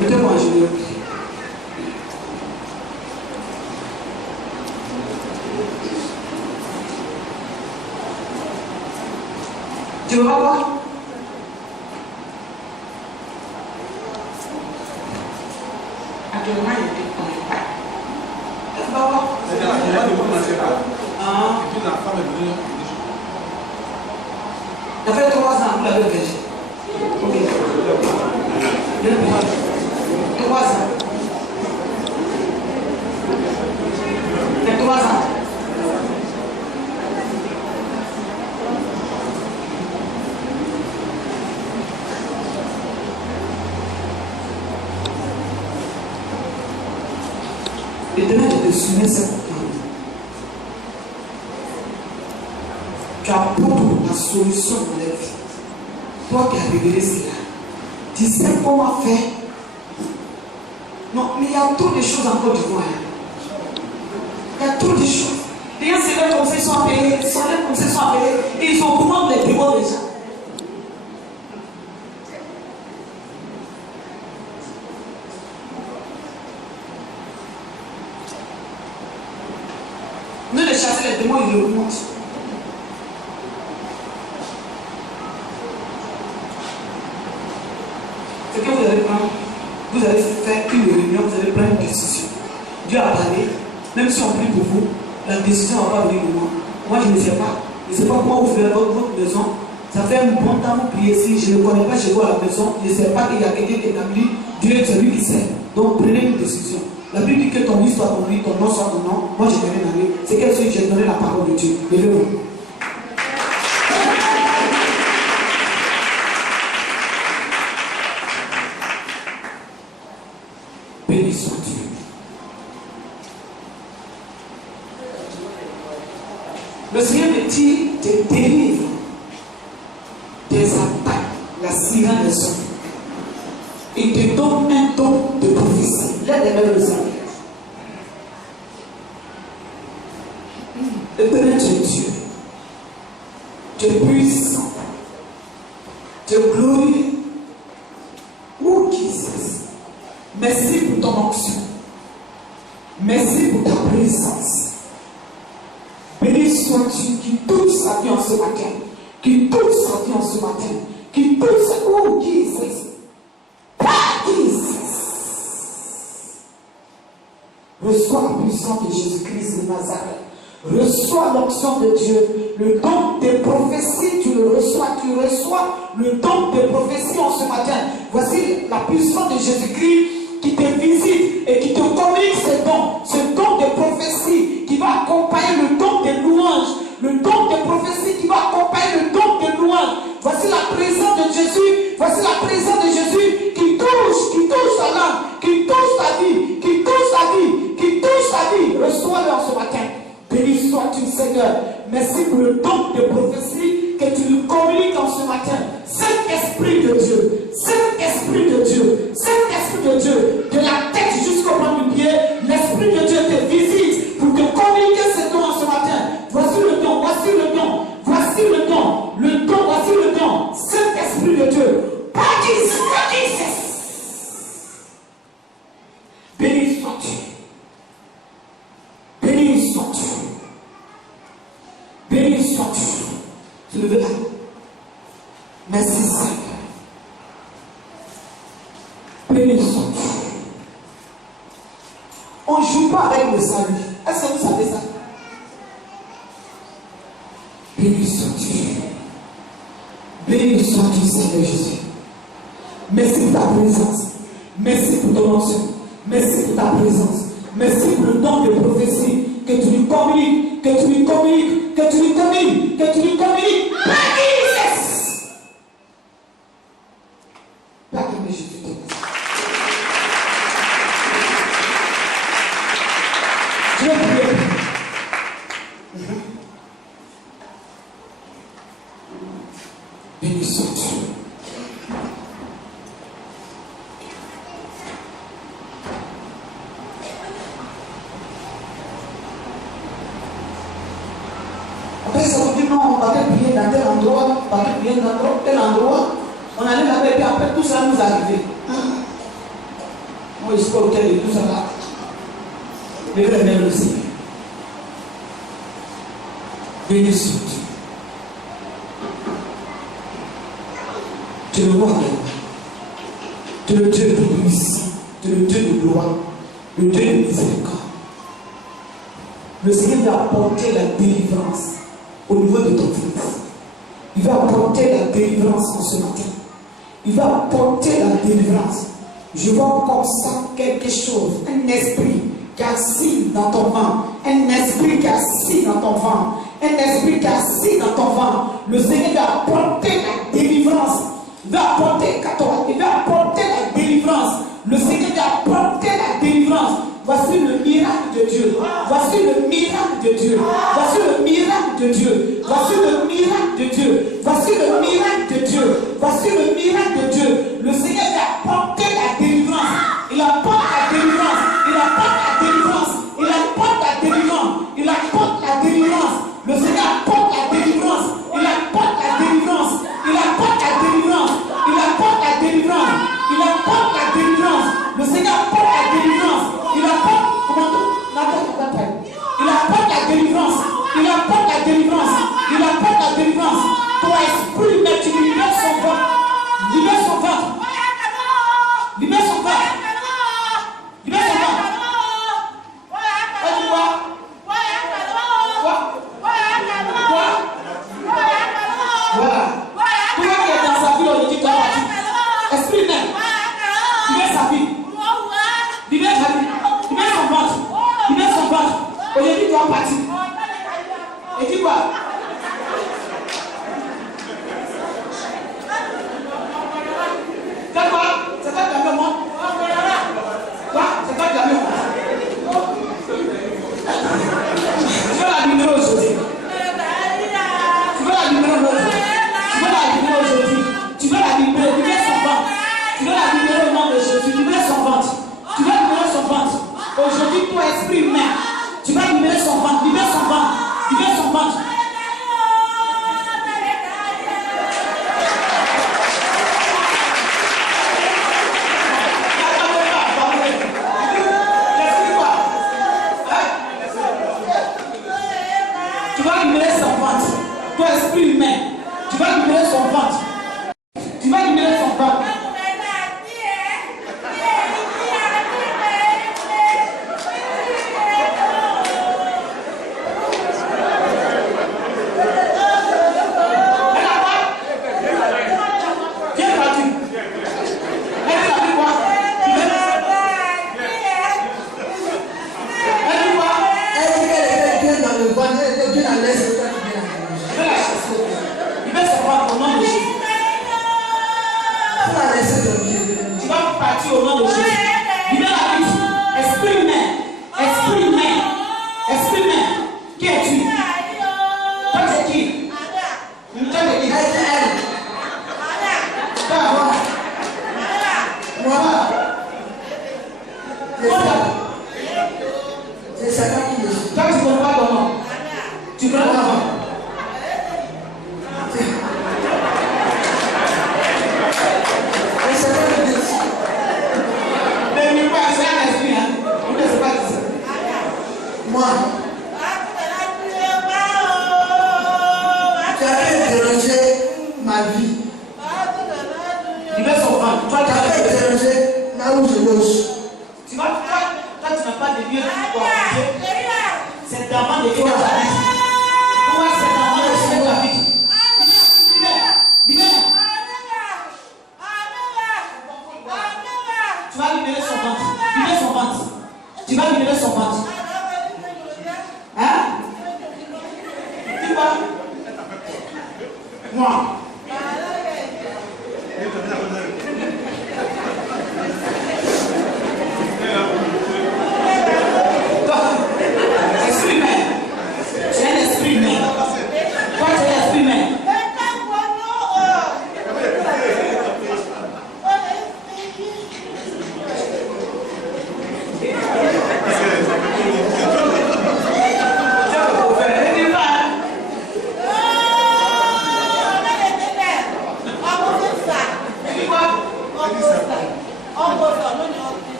Mettez-moi à genoux. Tu vas voir? Actuellement, il ne connaît pas. Tu vas voir? C'est la femme de mon ancien père. Ah. Et puis la femme est venue. Ça fait 3 ans que vous l'avez engagé. Ok. 3 ans. C'est 3 ans. Et demain, je te soumets cette femme. Tu apportes la solution de la vie. Toi qui as révélé cela, tu sais comment faire. Non, mais il y a trop de choses en Côte d'Ivoire. Il y a trop de choses. Les gens, c'est leurs conseils sont appelés, et ils ont commandé les démons déjà. Nous les chasser les démons, ils le remontent. C'est que vous allez prendre, vous allez faire une réunion, vous allez prendre une décision. Dieu a parlé, même si on prie pour vous, la décision ne va pas venir de moi. Moi, je ne sais pas. Je ne sais pas comment vous faites votre maison. Ça fait un bon temps que vous priez ici. Je ne connais pas chez vous à la maison. Je ne sais pas qu'il y a quelqu'un qui établit Dieu est celui qui sait. Donc prenez une décision. La Bible dit que ton vie soit ton vie, ton nom soit ton nom. Moi je n'ai rien à dire. C'est qu'elle soit, j'ai donné la parole de Dieu. Levez-vous. Béni soit Dieu. Le Seigneur me dit de délivre des attaques, la sirène des hommes. Il te donne un don de prophétie. L'aide des mains de Seigneur. Éternel Dieu, tu es puissant, tu es glorieux. Oh Jesus, merci pour ton onction. Merci pour ta présence. Béni sois-tu qui touche sa vie en ce matin. Qui touche sa vie en ce matin. Qui touche sa vie. Oh Jesus. Reçois la puissance de Jésus-Christ de Nazareth. Reçois l'onction de Dieu. Le don des prophéties, tu le reçois. Tu reçois le don des prophéties en ce matin. Voici la puissance de Jésus-Christ qui te visite et qui te communique ce don de prophétie qui va accompagner le don des louanges. Le don de prophétie qui va accompagner le don des louanges. Voici la présence de Jésus. Voici la présence de Jésus qui touche ta langue, qui touche ta vie, qui touche ta vie, qui touche ta vie. Reçois-le en ce matin. Béni sois-tu, Seigneur. Merci pour le don de prophétie que tu nous communiques en ce matin. Saint-Esprit de Dieu, Saint-Esprit de Dieu, Saint-Esprit de Dieu, de la tête jusqu'au point du pied, l'Esprit de Dieu te visite pour te communiquer ce don en ce matin. Voici le don, voici le don, voici le don, voici le don. Saint-Esprit de Dieu, practice. Béni sois-tu. Béni sois-tu. Béni sois-tu. Tu le veux là. Merci Seigneur. Béni sois-tu. On ne joue pas avec le salut. Est-ce que vous savez ça? Béni sois-tu. Béni sois-tu, Seigneur Jésus. Merci pour ta présence. Merci pour ton onction. Merci pour ta présence. Merci pour le don de prophétie que tu lui communiques, que tu lui communiques, que tu lui communiques, que tu lui communiques. Père de Jésus. Je vais prier. Béni sois-tu. Après ça, on dit non, on va prier dans tel endroit, on va prier dans tel endroit. On allait là-bas et puis après tout ça nous arrivait. Moi, je suis pas au tel et tout ça là. Je vais remettre le Seigneur. Béni sois-tu. Tu es le roi de gloire. Tu es le Dieu de puissance. Tu es le Dieu de gloire. Le Dieu de miséricorde. Le Seigneur va apporter la délivrance au niveau de ton fils. Il va apporter la délivrance en ce matin. Il va apporter la délivrance. Je vois comme ça quelque chose, un esprit qui est assis dans ton ventre, un esprit qui est assis dans ton ventre, un esprit qui est assis dans ton ventre. Le Seigneur va apporter la délivrance. Il va apporter la délivrance. Le Seigneur va apporter la délivrance. Voici le miracle de Dieu. Voici le miracle de Dieu. Voici le miracle de Dieu. Voici le miracle de Dieu. Voici le miracle de Dieu. Voici le miracle de Dieu. Le Seigneur va apporter la délivrance. Il apporte la délivrance. Il apporte la délivrance. Il apporte la délivrance. Il apporte la délivrance. Le Seigneur apporte la délivrance. Il apporte la délivrance. Il apporte la délivrance. Il apporte la délivrance. Il apporte la délivrance. Le Seigneur apporte la délivrance. Il apporte, il apporte la délivrance. Il apporte la délivrance. Il apporte la délivrance. Toi, esprit, mais tu libères son ventre. esprit humain, tu vas libérer son ventre. Tu vas libérer son ventre. Au nom de Jésus, libère la vie. Esprit humain, esprit humain, esprit humain. Qui es-tu? Toi, c'est qui? Toi, c'est qui? Toi, moi. C'est ça qui me dit. Toi, tu ne connais pas ton nom. Tu connais ton nom. Moi, tu as interrogé ma vie. Libère son ventre. Toi, tu as interrogé là où je loge. Tu vois, toi, tu n'as pas de lieu pour habiter. C'est d'avant de Dieu dans ta vie. Pourquoi c'est d'avant de Dieu dans ta vie? Libère. Tu vas libérer son ventre. Libère son ventre. Tu vas libérer son ventre. Hein? Tu vois? Moi. Esprit humain. Tu es un esprit humain. Toi, tu es un esprit humain.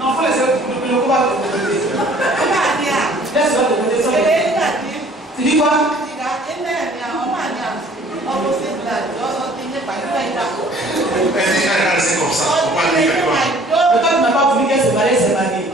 Non, il faut laisser le combat de côté. Laisse-le de côté. Tu dis quoi? C'est comme ça. Toi, tu n'as pas voulu qu'elle se marie, c'est mariée.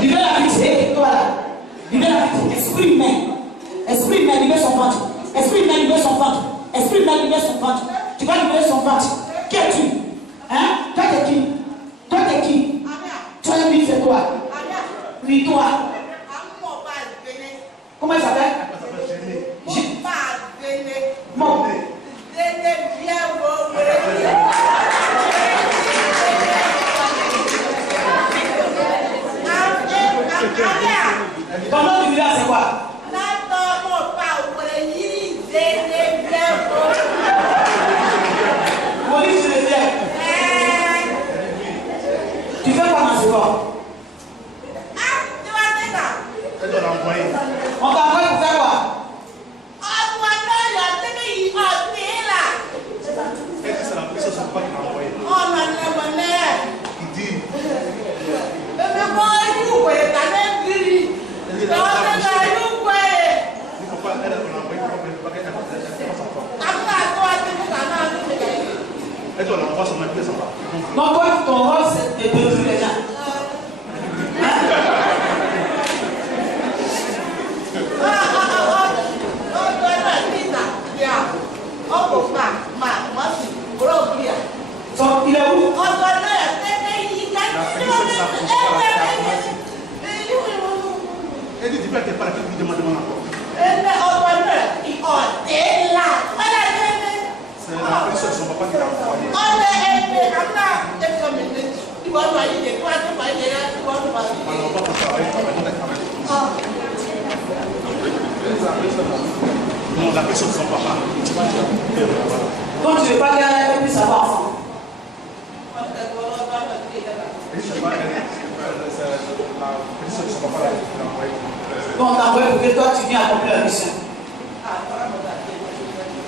Libère la vie, c'est toi là. Libère la vie. Esprit humain. Esprit humain, libère son ventre. Esprit humain, libère son ventre. Esprit humain, libère son ventre. Tu vas libérer son ventre. Qui es-tu? Hein? Toi, t'es qui? Toi, t'es qui? Toi, lui, c'est toi. Oui, toi. Comment il s'appelle? Mon. Ton nom du village, c'est quoi? Police de terre. Tu fais quoi dans ce corps? On t'a envoyé pour faire quoi? Non, toi, ton rôle, c'est de détruire les gens. Il est où? Elle dit, tu peux pas la fille qui demande encore. C'est la personne, son papa qui l'a envoyé. appuies sur son papa. Donc tu ne veux pas qu'elle puisse avoir enfant. Bon, on t'a envoyé pour que toi tu viens accomplir la mission.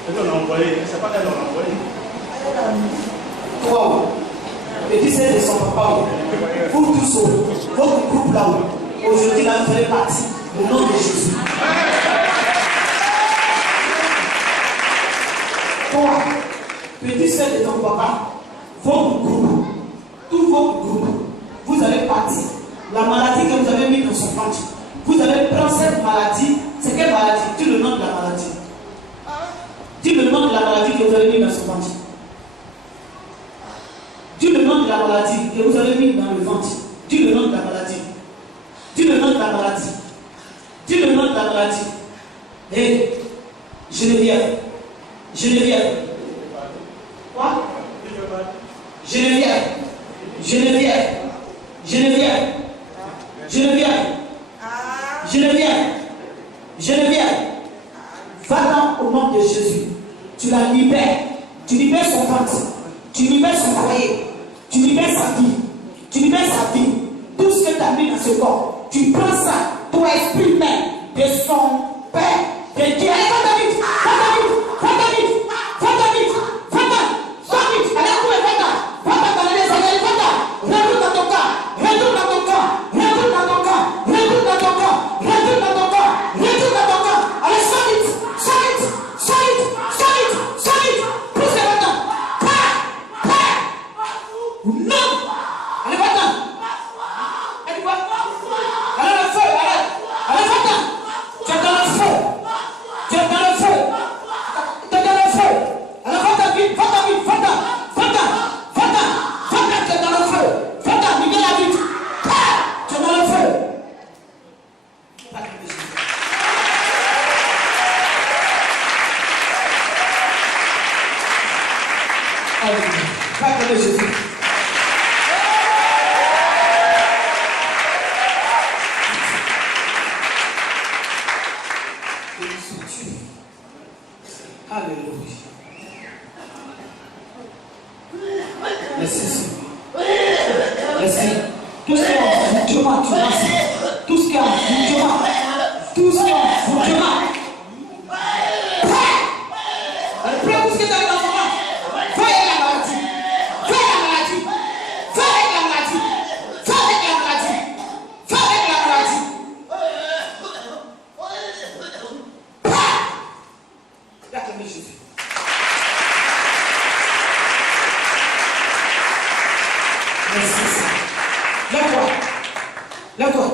Elle l'a envoyé, c'est pas qu'elle l'a envoyé. Toi, le 17 de son papa, vous tous, votre groupe là-haut, aujourd'hui là, vous faites partie au nom de Jésus. Toi, le 17 de ton papa, votre groupe, tout votre groupe, vous allez partir. La maladie que vous avez mis dans son ventre, vous allez prendre cette maladie. C'est quelle maladie? Dis le nom de la maladie. Dis le nom de la maladie que vous avez mis dans son ventre. Dis le nom de la maladie que vous avez mis dans le ventre. Dis le nom de la maladie. Dis le nom de la maladie. Dis le nom de la maladie. Hé, Geneviève. Geneviève. Quoi? Geneviève. Geneviève. Geneviève. Geneviève. Geneviève. Geneviève. Va-t'en au nom de Jésus. Tu la libères. Tu libères son ventre. Tu libères son foyer. Tu libères sa vie. Tu libères sa vie. Tout ce que tu as mis dans ce corps. Tu prends ça. Toi, esprit même de son père. De Dieu. Allez, va-t'en vite. Va-t'en vite. Va-t'en vite. Va-t'en vite. Va-t'en. Va vite. Allez, cours et va-t'en. Va-t'en dans les années. Va-t'en. Retourne dans ton corps. Retourne dans ton corps. Retourne dans ton corps. Retourne dans ton corps. Retourne dans ton corps. Retourne dans ton corps. Allez, sors vite. Sors vite. Sors vite. Sors vite. Sors vite. Pousse les va-t'en. Non. Allez, va-t'en. Allez, va-t'en. Allez, le feu. Allez. Allez, va-t'en. Tu es dans le feu. Tu es dans le feu. Tu es dans le feu. Allez, va-t'en vite. Va-t'en vite. Va-t'en. Va-t'en. Va-t'en. Va-t'en. Tu es dans le feu. Va-t'en. Libère-la vite. Tu es dans le feu. Pas que Jésus. Alléluia. Merci. Merci. Tout ce qui est en foutement, tu vois. Tout ce qui est en foutement. Tout ce qui est en foutement. Allez, prends tout ce que tu as dans ton ventre. Va avec la maladie. Va avec la maladie. Va avec la maladie. Va avec la maladie. Va avec la maladie. Acclamez Jésus. Merci. Lève-toi. Lève-toi.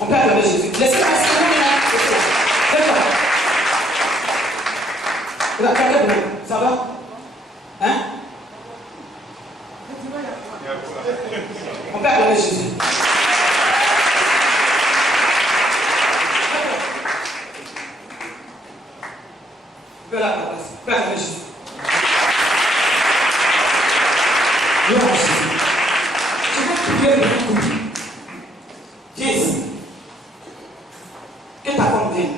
On peut acclamer Jésus. Laissez-moi là. Lève-toi. Ça va? Hein? On peut acclamer Jésus. On peut acclamer Jésus. Gloire à Jésus. Je vais prier pour vous. Viens ici. Que ta femme vienne.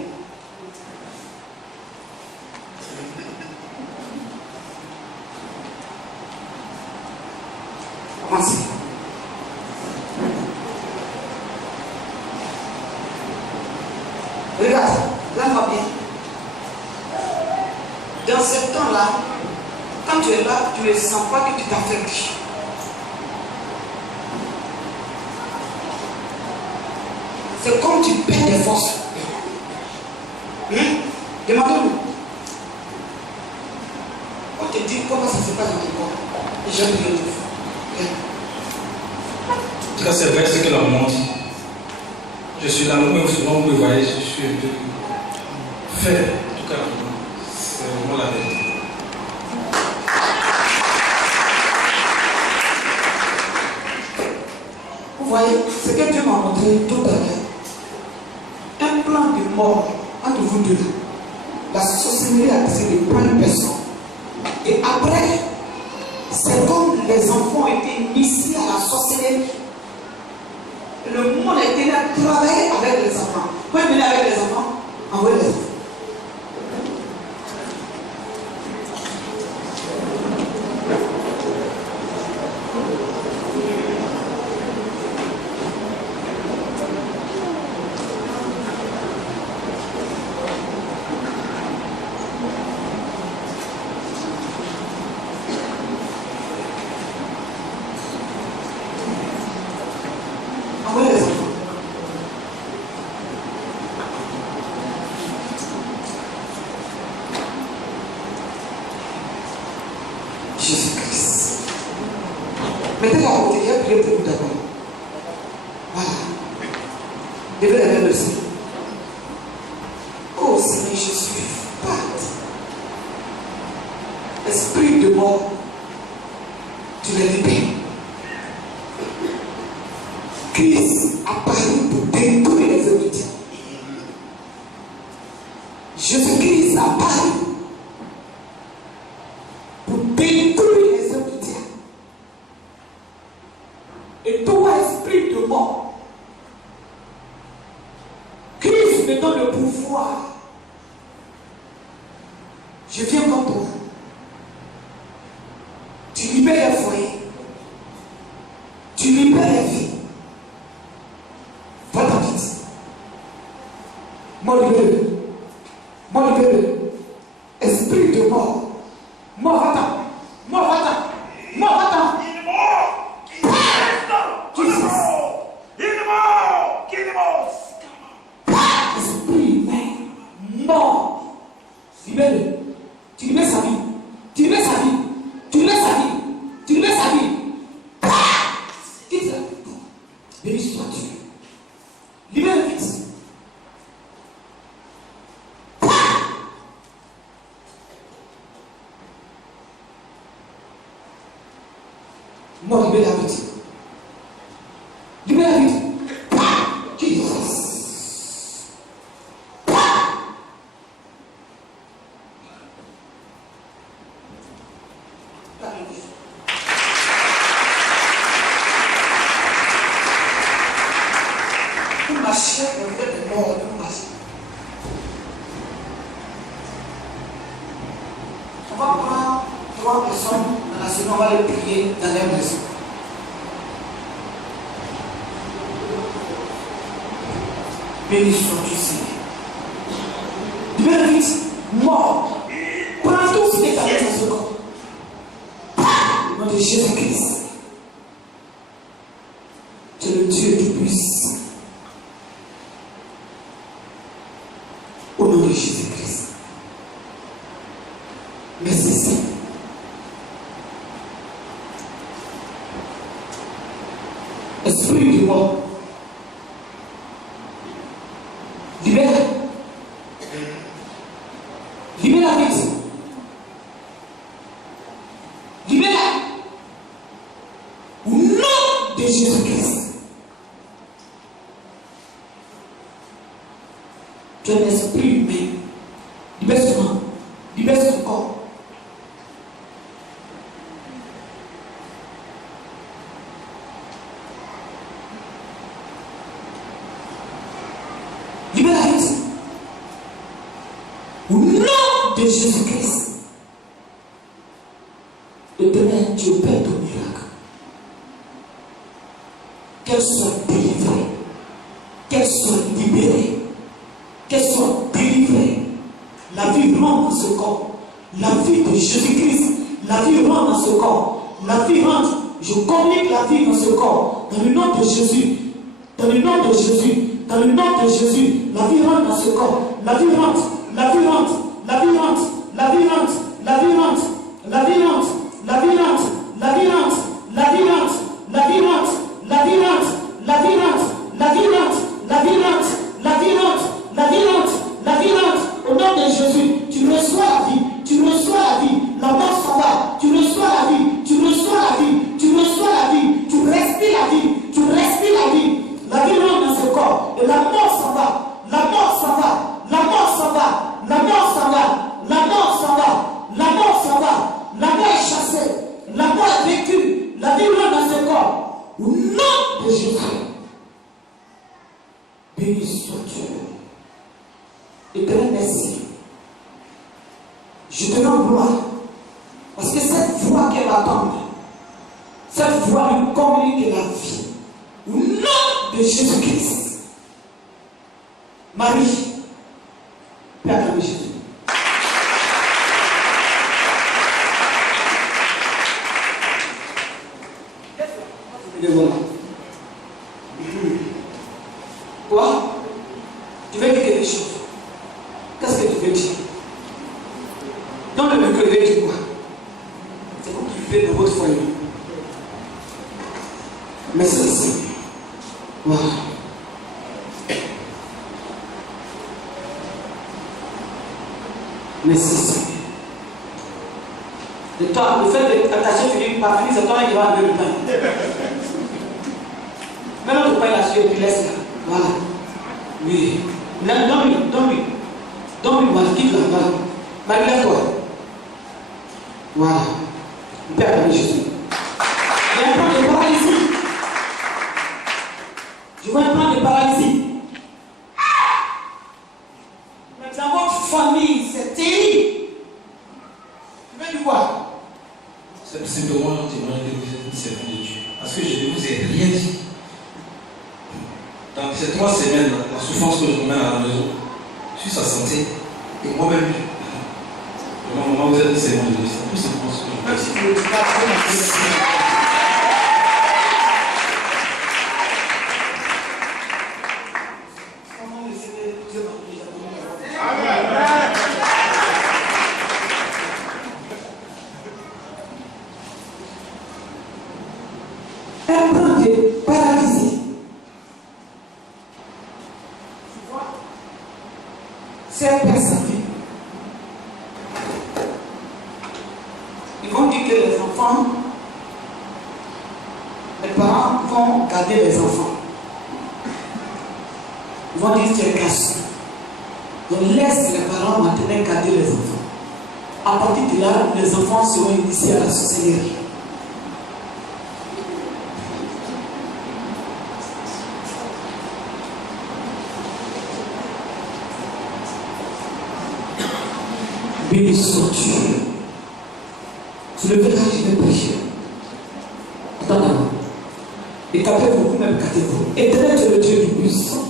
Commencez. Regarde, là va bien. Dans ce temps-là, quand tu es là, tu ne sens pas que tu t'affaiblis. C'est comme tu perds des forces. Demande-nous. On te dit comment ça se passe dans ton corps. Et j'aime bien tout. En tout cas, c'est vrai ce que l'on montre. Je suis là, moi, souvent vous me voyez, je suis un peu faible. En tout cas, c'est vraiment la vérité. Vous voyez, ce que Dieu m'a montré tout à l'heure. Un plan de mort entre vous deux. La sorcellerie a décidé de prendre une personne. Et après, c'est comme les enfants ont été initiés à la sorcellerie Le monde a été là travailler avec les enfants. Quand il venait avec les enfants, envoyez les enfants. Envoyez les enfants. Jésus-Christ. Mettez la côté, il a prié pour vous d'abord. Voilà. Levez la main aussi. Oh Seigneur Jésus, pâte. Esprit de mort, tu les libères. Christ apparu pour détruire les œuvres du diable. Jésus-Christ apparu pour détruire les œuvres du diable. Et toi, esprit de mort, Christ me donne le pouvoir. Je viens comme toi. Tu libères les foyers. Tu libères les vies. Va-t'en vite. Moi libère-le. Moi libère-le. Esprit de mort. Moi va-t'en. Moi va-t'en. Moi va-t'en. Il est mort. Il est mort. Il est mort. Il est mort. Esprit humain. Mort. Libère-le. Tu libères sa vie. Tu libères sa vie. Tu libères sa vie. Tu libères sa vie. Quitte-la. Béni sois-tu. Libère vite. Moi, libère vite. Libère vite. Jesus. Vous marchez, vous êtes mort, vous marchez. On va prendre 3 personnes dans la semaine, on va les prier dans la maison. Béni sois-tu, Seigneur. Libère vite, mort. Prends tout ce qui est avec dans ce corps. Au nom de Jésus-Christ. Tu es le Dieu tout-puissant. Au nom de Jésus-Christ. Merci Seigneur. Esprit de mort. Libère. Libère vite. Libère. Au nom de Jésus-Christ. Tu es un esprit humain. Libère son âme. Libère son corps. Libère vite. Au nom de Jésus-Christ. Éternel Dieu, Père ton miracle. Qu'elle soit délivrée. Qu'elle soit libérée. Qu'elle soit délivrée. La vie rentre dans ce corps. La vie de Jésus-Christ. La vie rentre dans ce corps. La vie rentre. Je communique la vie dans ce corps. Dans le nom de Jésus. Dans le nom de Jésus. Dans le nom de Jésus. La vie rentre dans ce corps. La vie rentre. La vie rentre. La vie rentre. La vie rentre. La vie rentre. La vie rentre. La vie rentre. La vie rentre. La vie rentre. La vie rentre. La vie rentre. La vie rentre. La vie rentre. La vie rentre. La vie rentre. La vie rentre. La vie rentre. Au nom de Jésus, tu reçois la vie. Tu reçois la vie. La mort s'en va. Tu reçois la vie. Tu reçois la vie. Tu reçois la vie. Tu respires la vie. Tu respires la vie. La vie rentre dans ce corps. Et la mort s'en va. La mort s'en va. La mort s'en va. La mort s'en va. La mort s'en va. La mort s'en va. La mort est chassée. La mort est vécue. Éternel, merci. Je te rends gloire. Parce que cette voix qu'elle attend, cette voix lui communique la vie. Au nom de Jésus-Christ. Marie, Père de Jésus. Et voilà. Quoi? Tu veux dire quelque chose? Qu'est-ce que tu veux dire? Dans le micro, tu veux dire quoi? C'est comme tu fais dans votre foyer. Mais c'est ici. Voilà. Merci Seigneur. Et toi, le fait d'attacher Philippe par Philippe, c'est toi qui vas enlever le pain. Mets l'autre pain là-dessus et puis laisse là. Voilà. Oui. Donne-lui. Voilà, quitte là. Voilà. Marie, lève-toi. Voilà. Père de Jésus. Il y a un plan de paralysie. Je vois un plan de paralysie. Mais dans votre famille, c'est terrible. Tu veux du quoi? C'est simplement un témoignage que vous êtes une servante de Dieu. Parce que je ne vous ai rien dit. Dans ces 3 semaines, la souffrance que je mets à la maison, sur sa santé, et moi-même, maman, vous êtes une servante de Dieu. C'est tout simplement ce que je veux dire. Un plan de paralysie. C'est persécuté. Ils vont dire que les enfants, les parents vont garder les enfants. Ils vont dire que tu es cassé. Donc laisse les parents maintenant garder les enfants. À partir de là, les enfants seront initiés à la sorcellerie. Béni sois-tu. Tu le verras, je vais prier. Attends. Et tapez-vous, vous-même, catez-vous. Éternel, tu es le Dieu du puissant.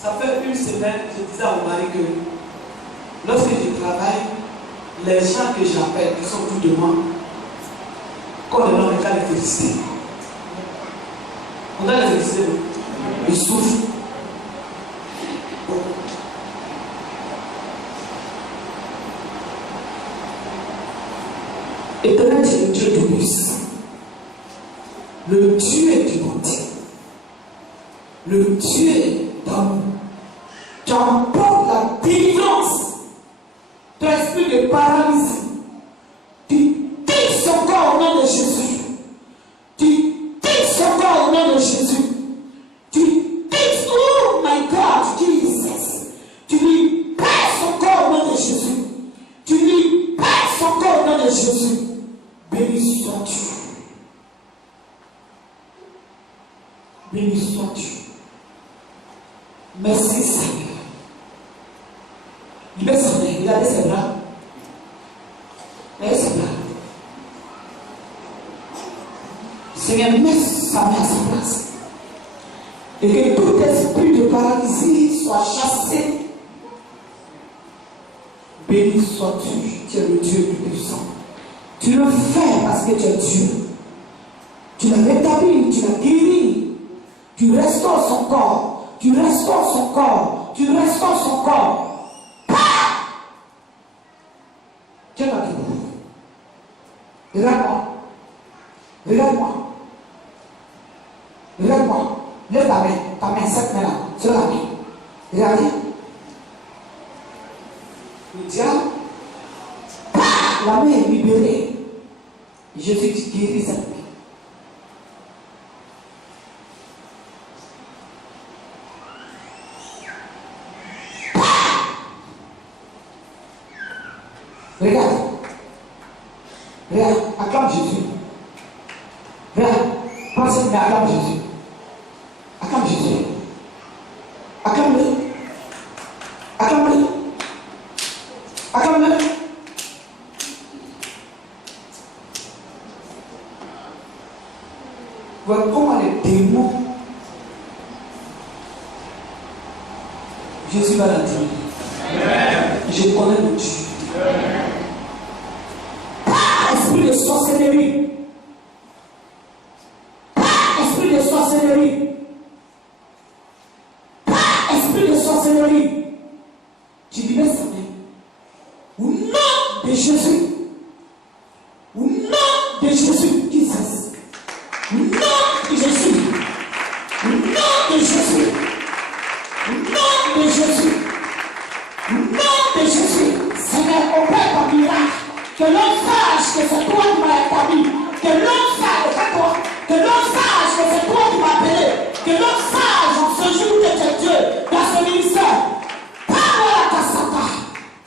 Ça fait 1 semaine, je disais à mon mari que lorsque je travaille, les gens que j'appelle, qui sont autour de moi, quand les gens ne les féliciter. On doit les féliciter. Ils souffrent. Éternel, tu es le Dieu de puissant, le Dieu du bonté, le Dieu d'amour. Tu emportes la délivrance, ton esprit de paralysie. Tu quittes son corps au nom de Jésus. Tu quittes son corps au nom de Jésus. Tu quittes, oh my God, Jesus. Tu lui perds son corps au nom de Jésus. Tu lui perds son corps au nom de Jésus. Béni sois-tu. Béni sois-tu. Merci Seigneur. Il met sa main, il a ses bras. Ses bras. Seigneur, mets sa main à sa place. Et que tout esprit de paralysie soit chassé. Béni sois-tu, tu es le Dieu du puissant. Tu le fais parce que tu es Dieu. Tu l'as rétabli, tu l'as guéri. Tu restaures son corps. Tu restaures son corps. Tu restaures son corps. Tiens la debout. Regarde-moi. Regarde-moi. Regarde-moi. Lève ta main, cette main-là, sur la main. Regardez. Le diable, la main est libérée. Jésus guérit cette main. Regarde. Regarde, acclame Jésus. Regarde, prends cette main, acclame Jésus. Acclame Jésus. Jésus va la dire. Je connais le Dieu. Pas esprit de sorcellerie. Pas esprit de sorcellerie. Pas esprit de sorcellerie. Tu libères sa main. Au nom de Jésus. Au nom de Jésus qui cesse. Au nom de Jésus. Au nom de Jésus. Au nom de Jésus. Au nom de Jésus. Seigneur, opère ton miracle. Que l'on sache que c'est toi qui m'as établi. Que l'on sache, pas toi. Que l'on sache que c'est toi qui m'as appelé. Que l'on sache en ce jour que tu es Dieu dans ce ministère. Parole à ta sata.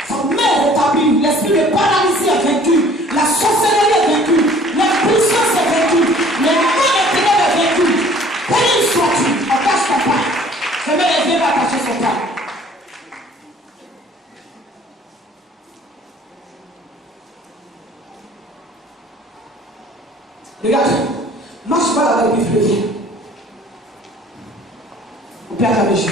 Son mère est établie. L'esprit de paralysie est vaincu. La sorcellerie est vaincue. La puissance est vaincue. Le nom de ténèbres est vaincu. Béni sois-tu. Attache ton pain. Seigneur, les vieux va attacher son pain. Regarde, marche pas avec le Bible, viens. Au Père avec Jésus.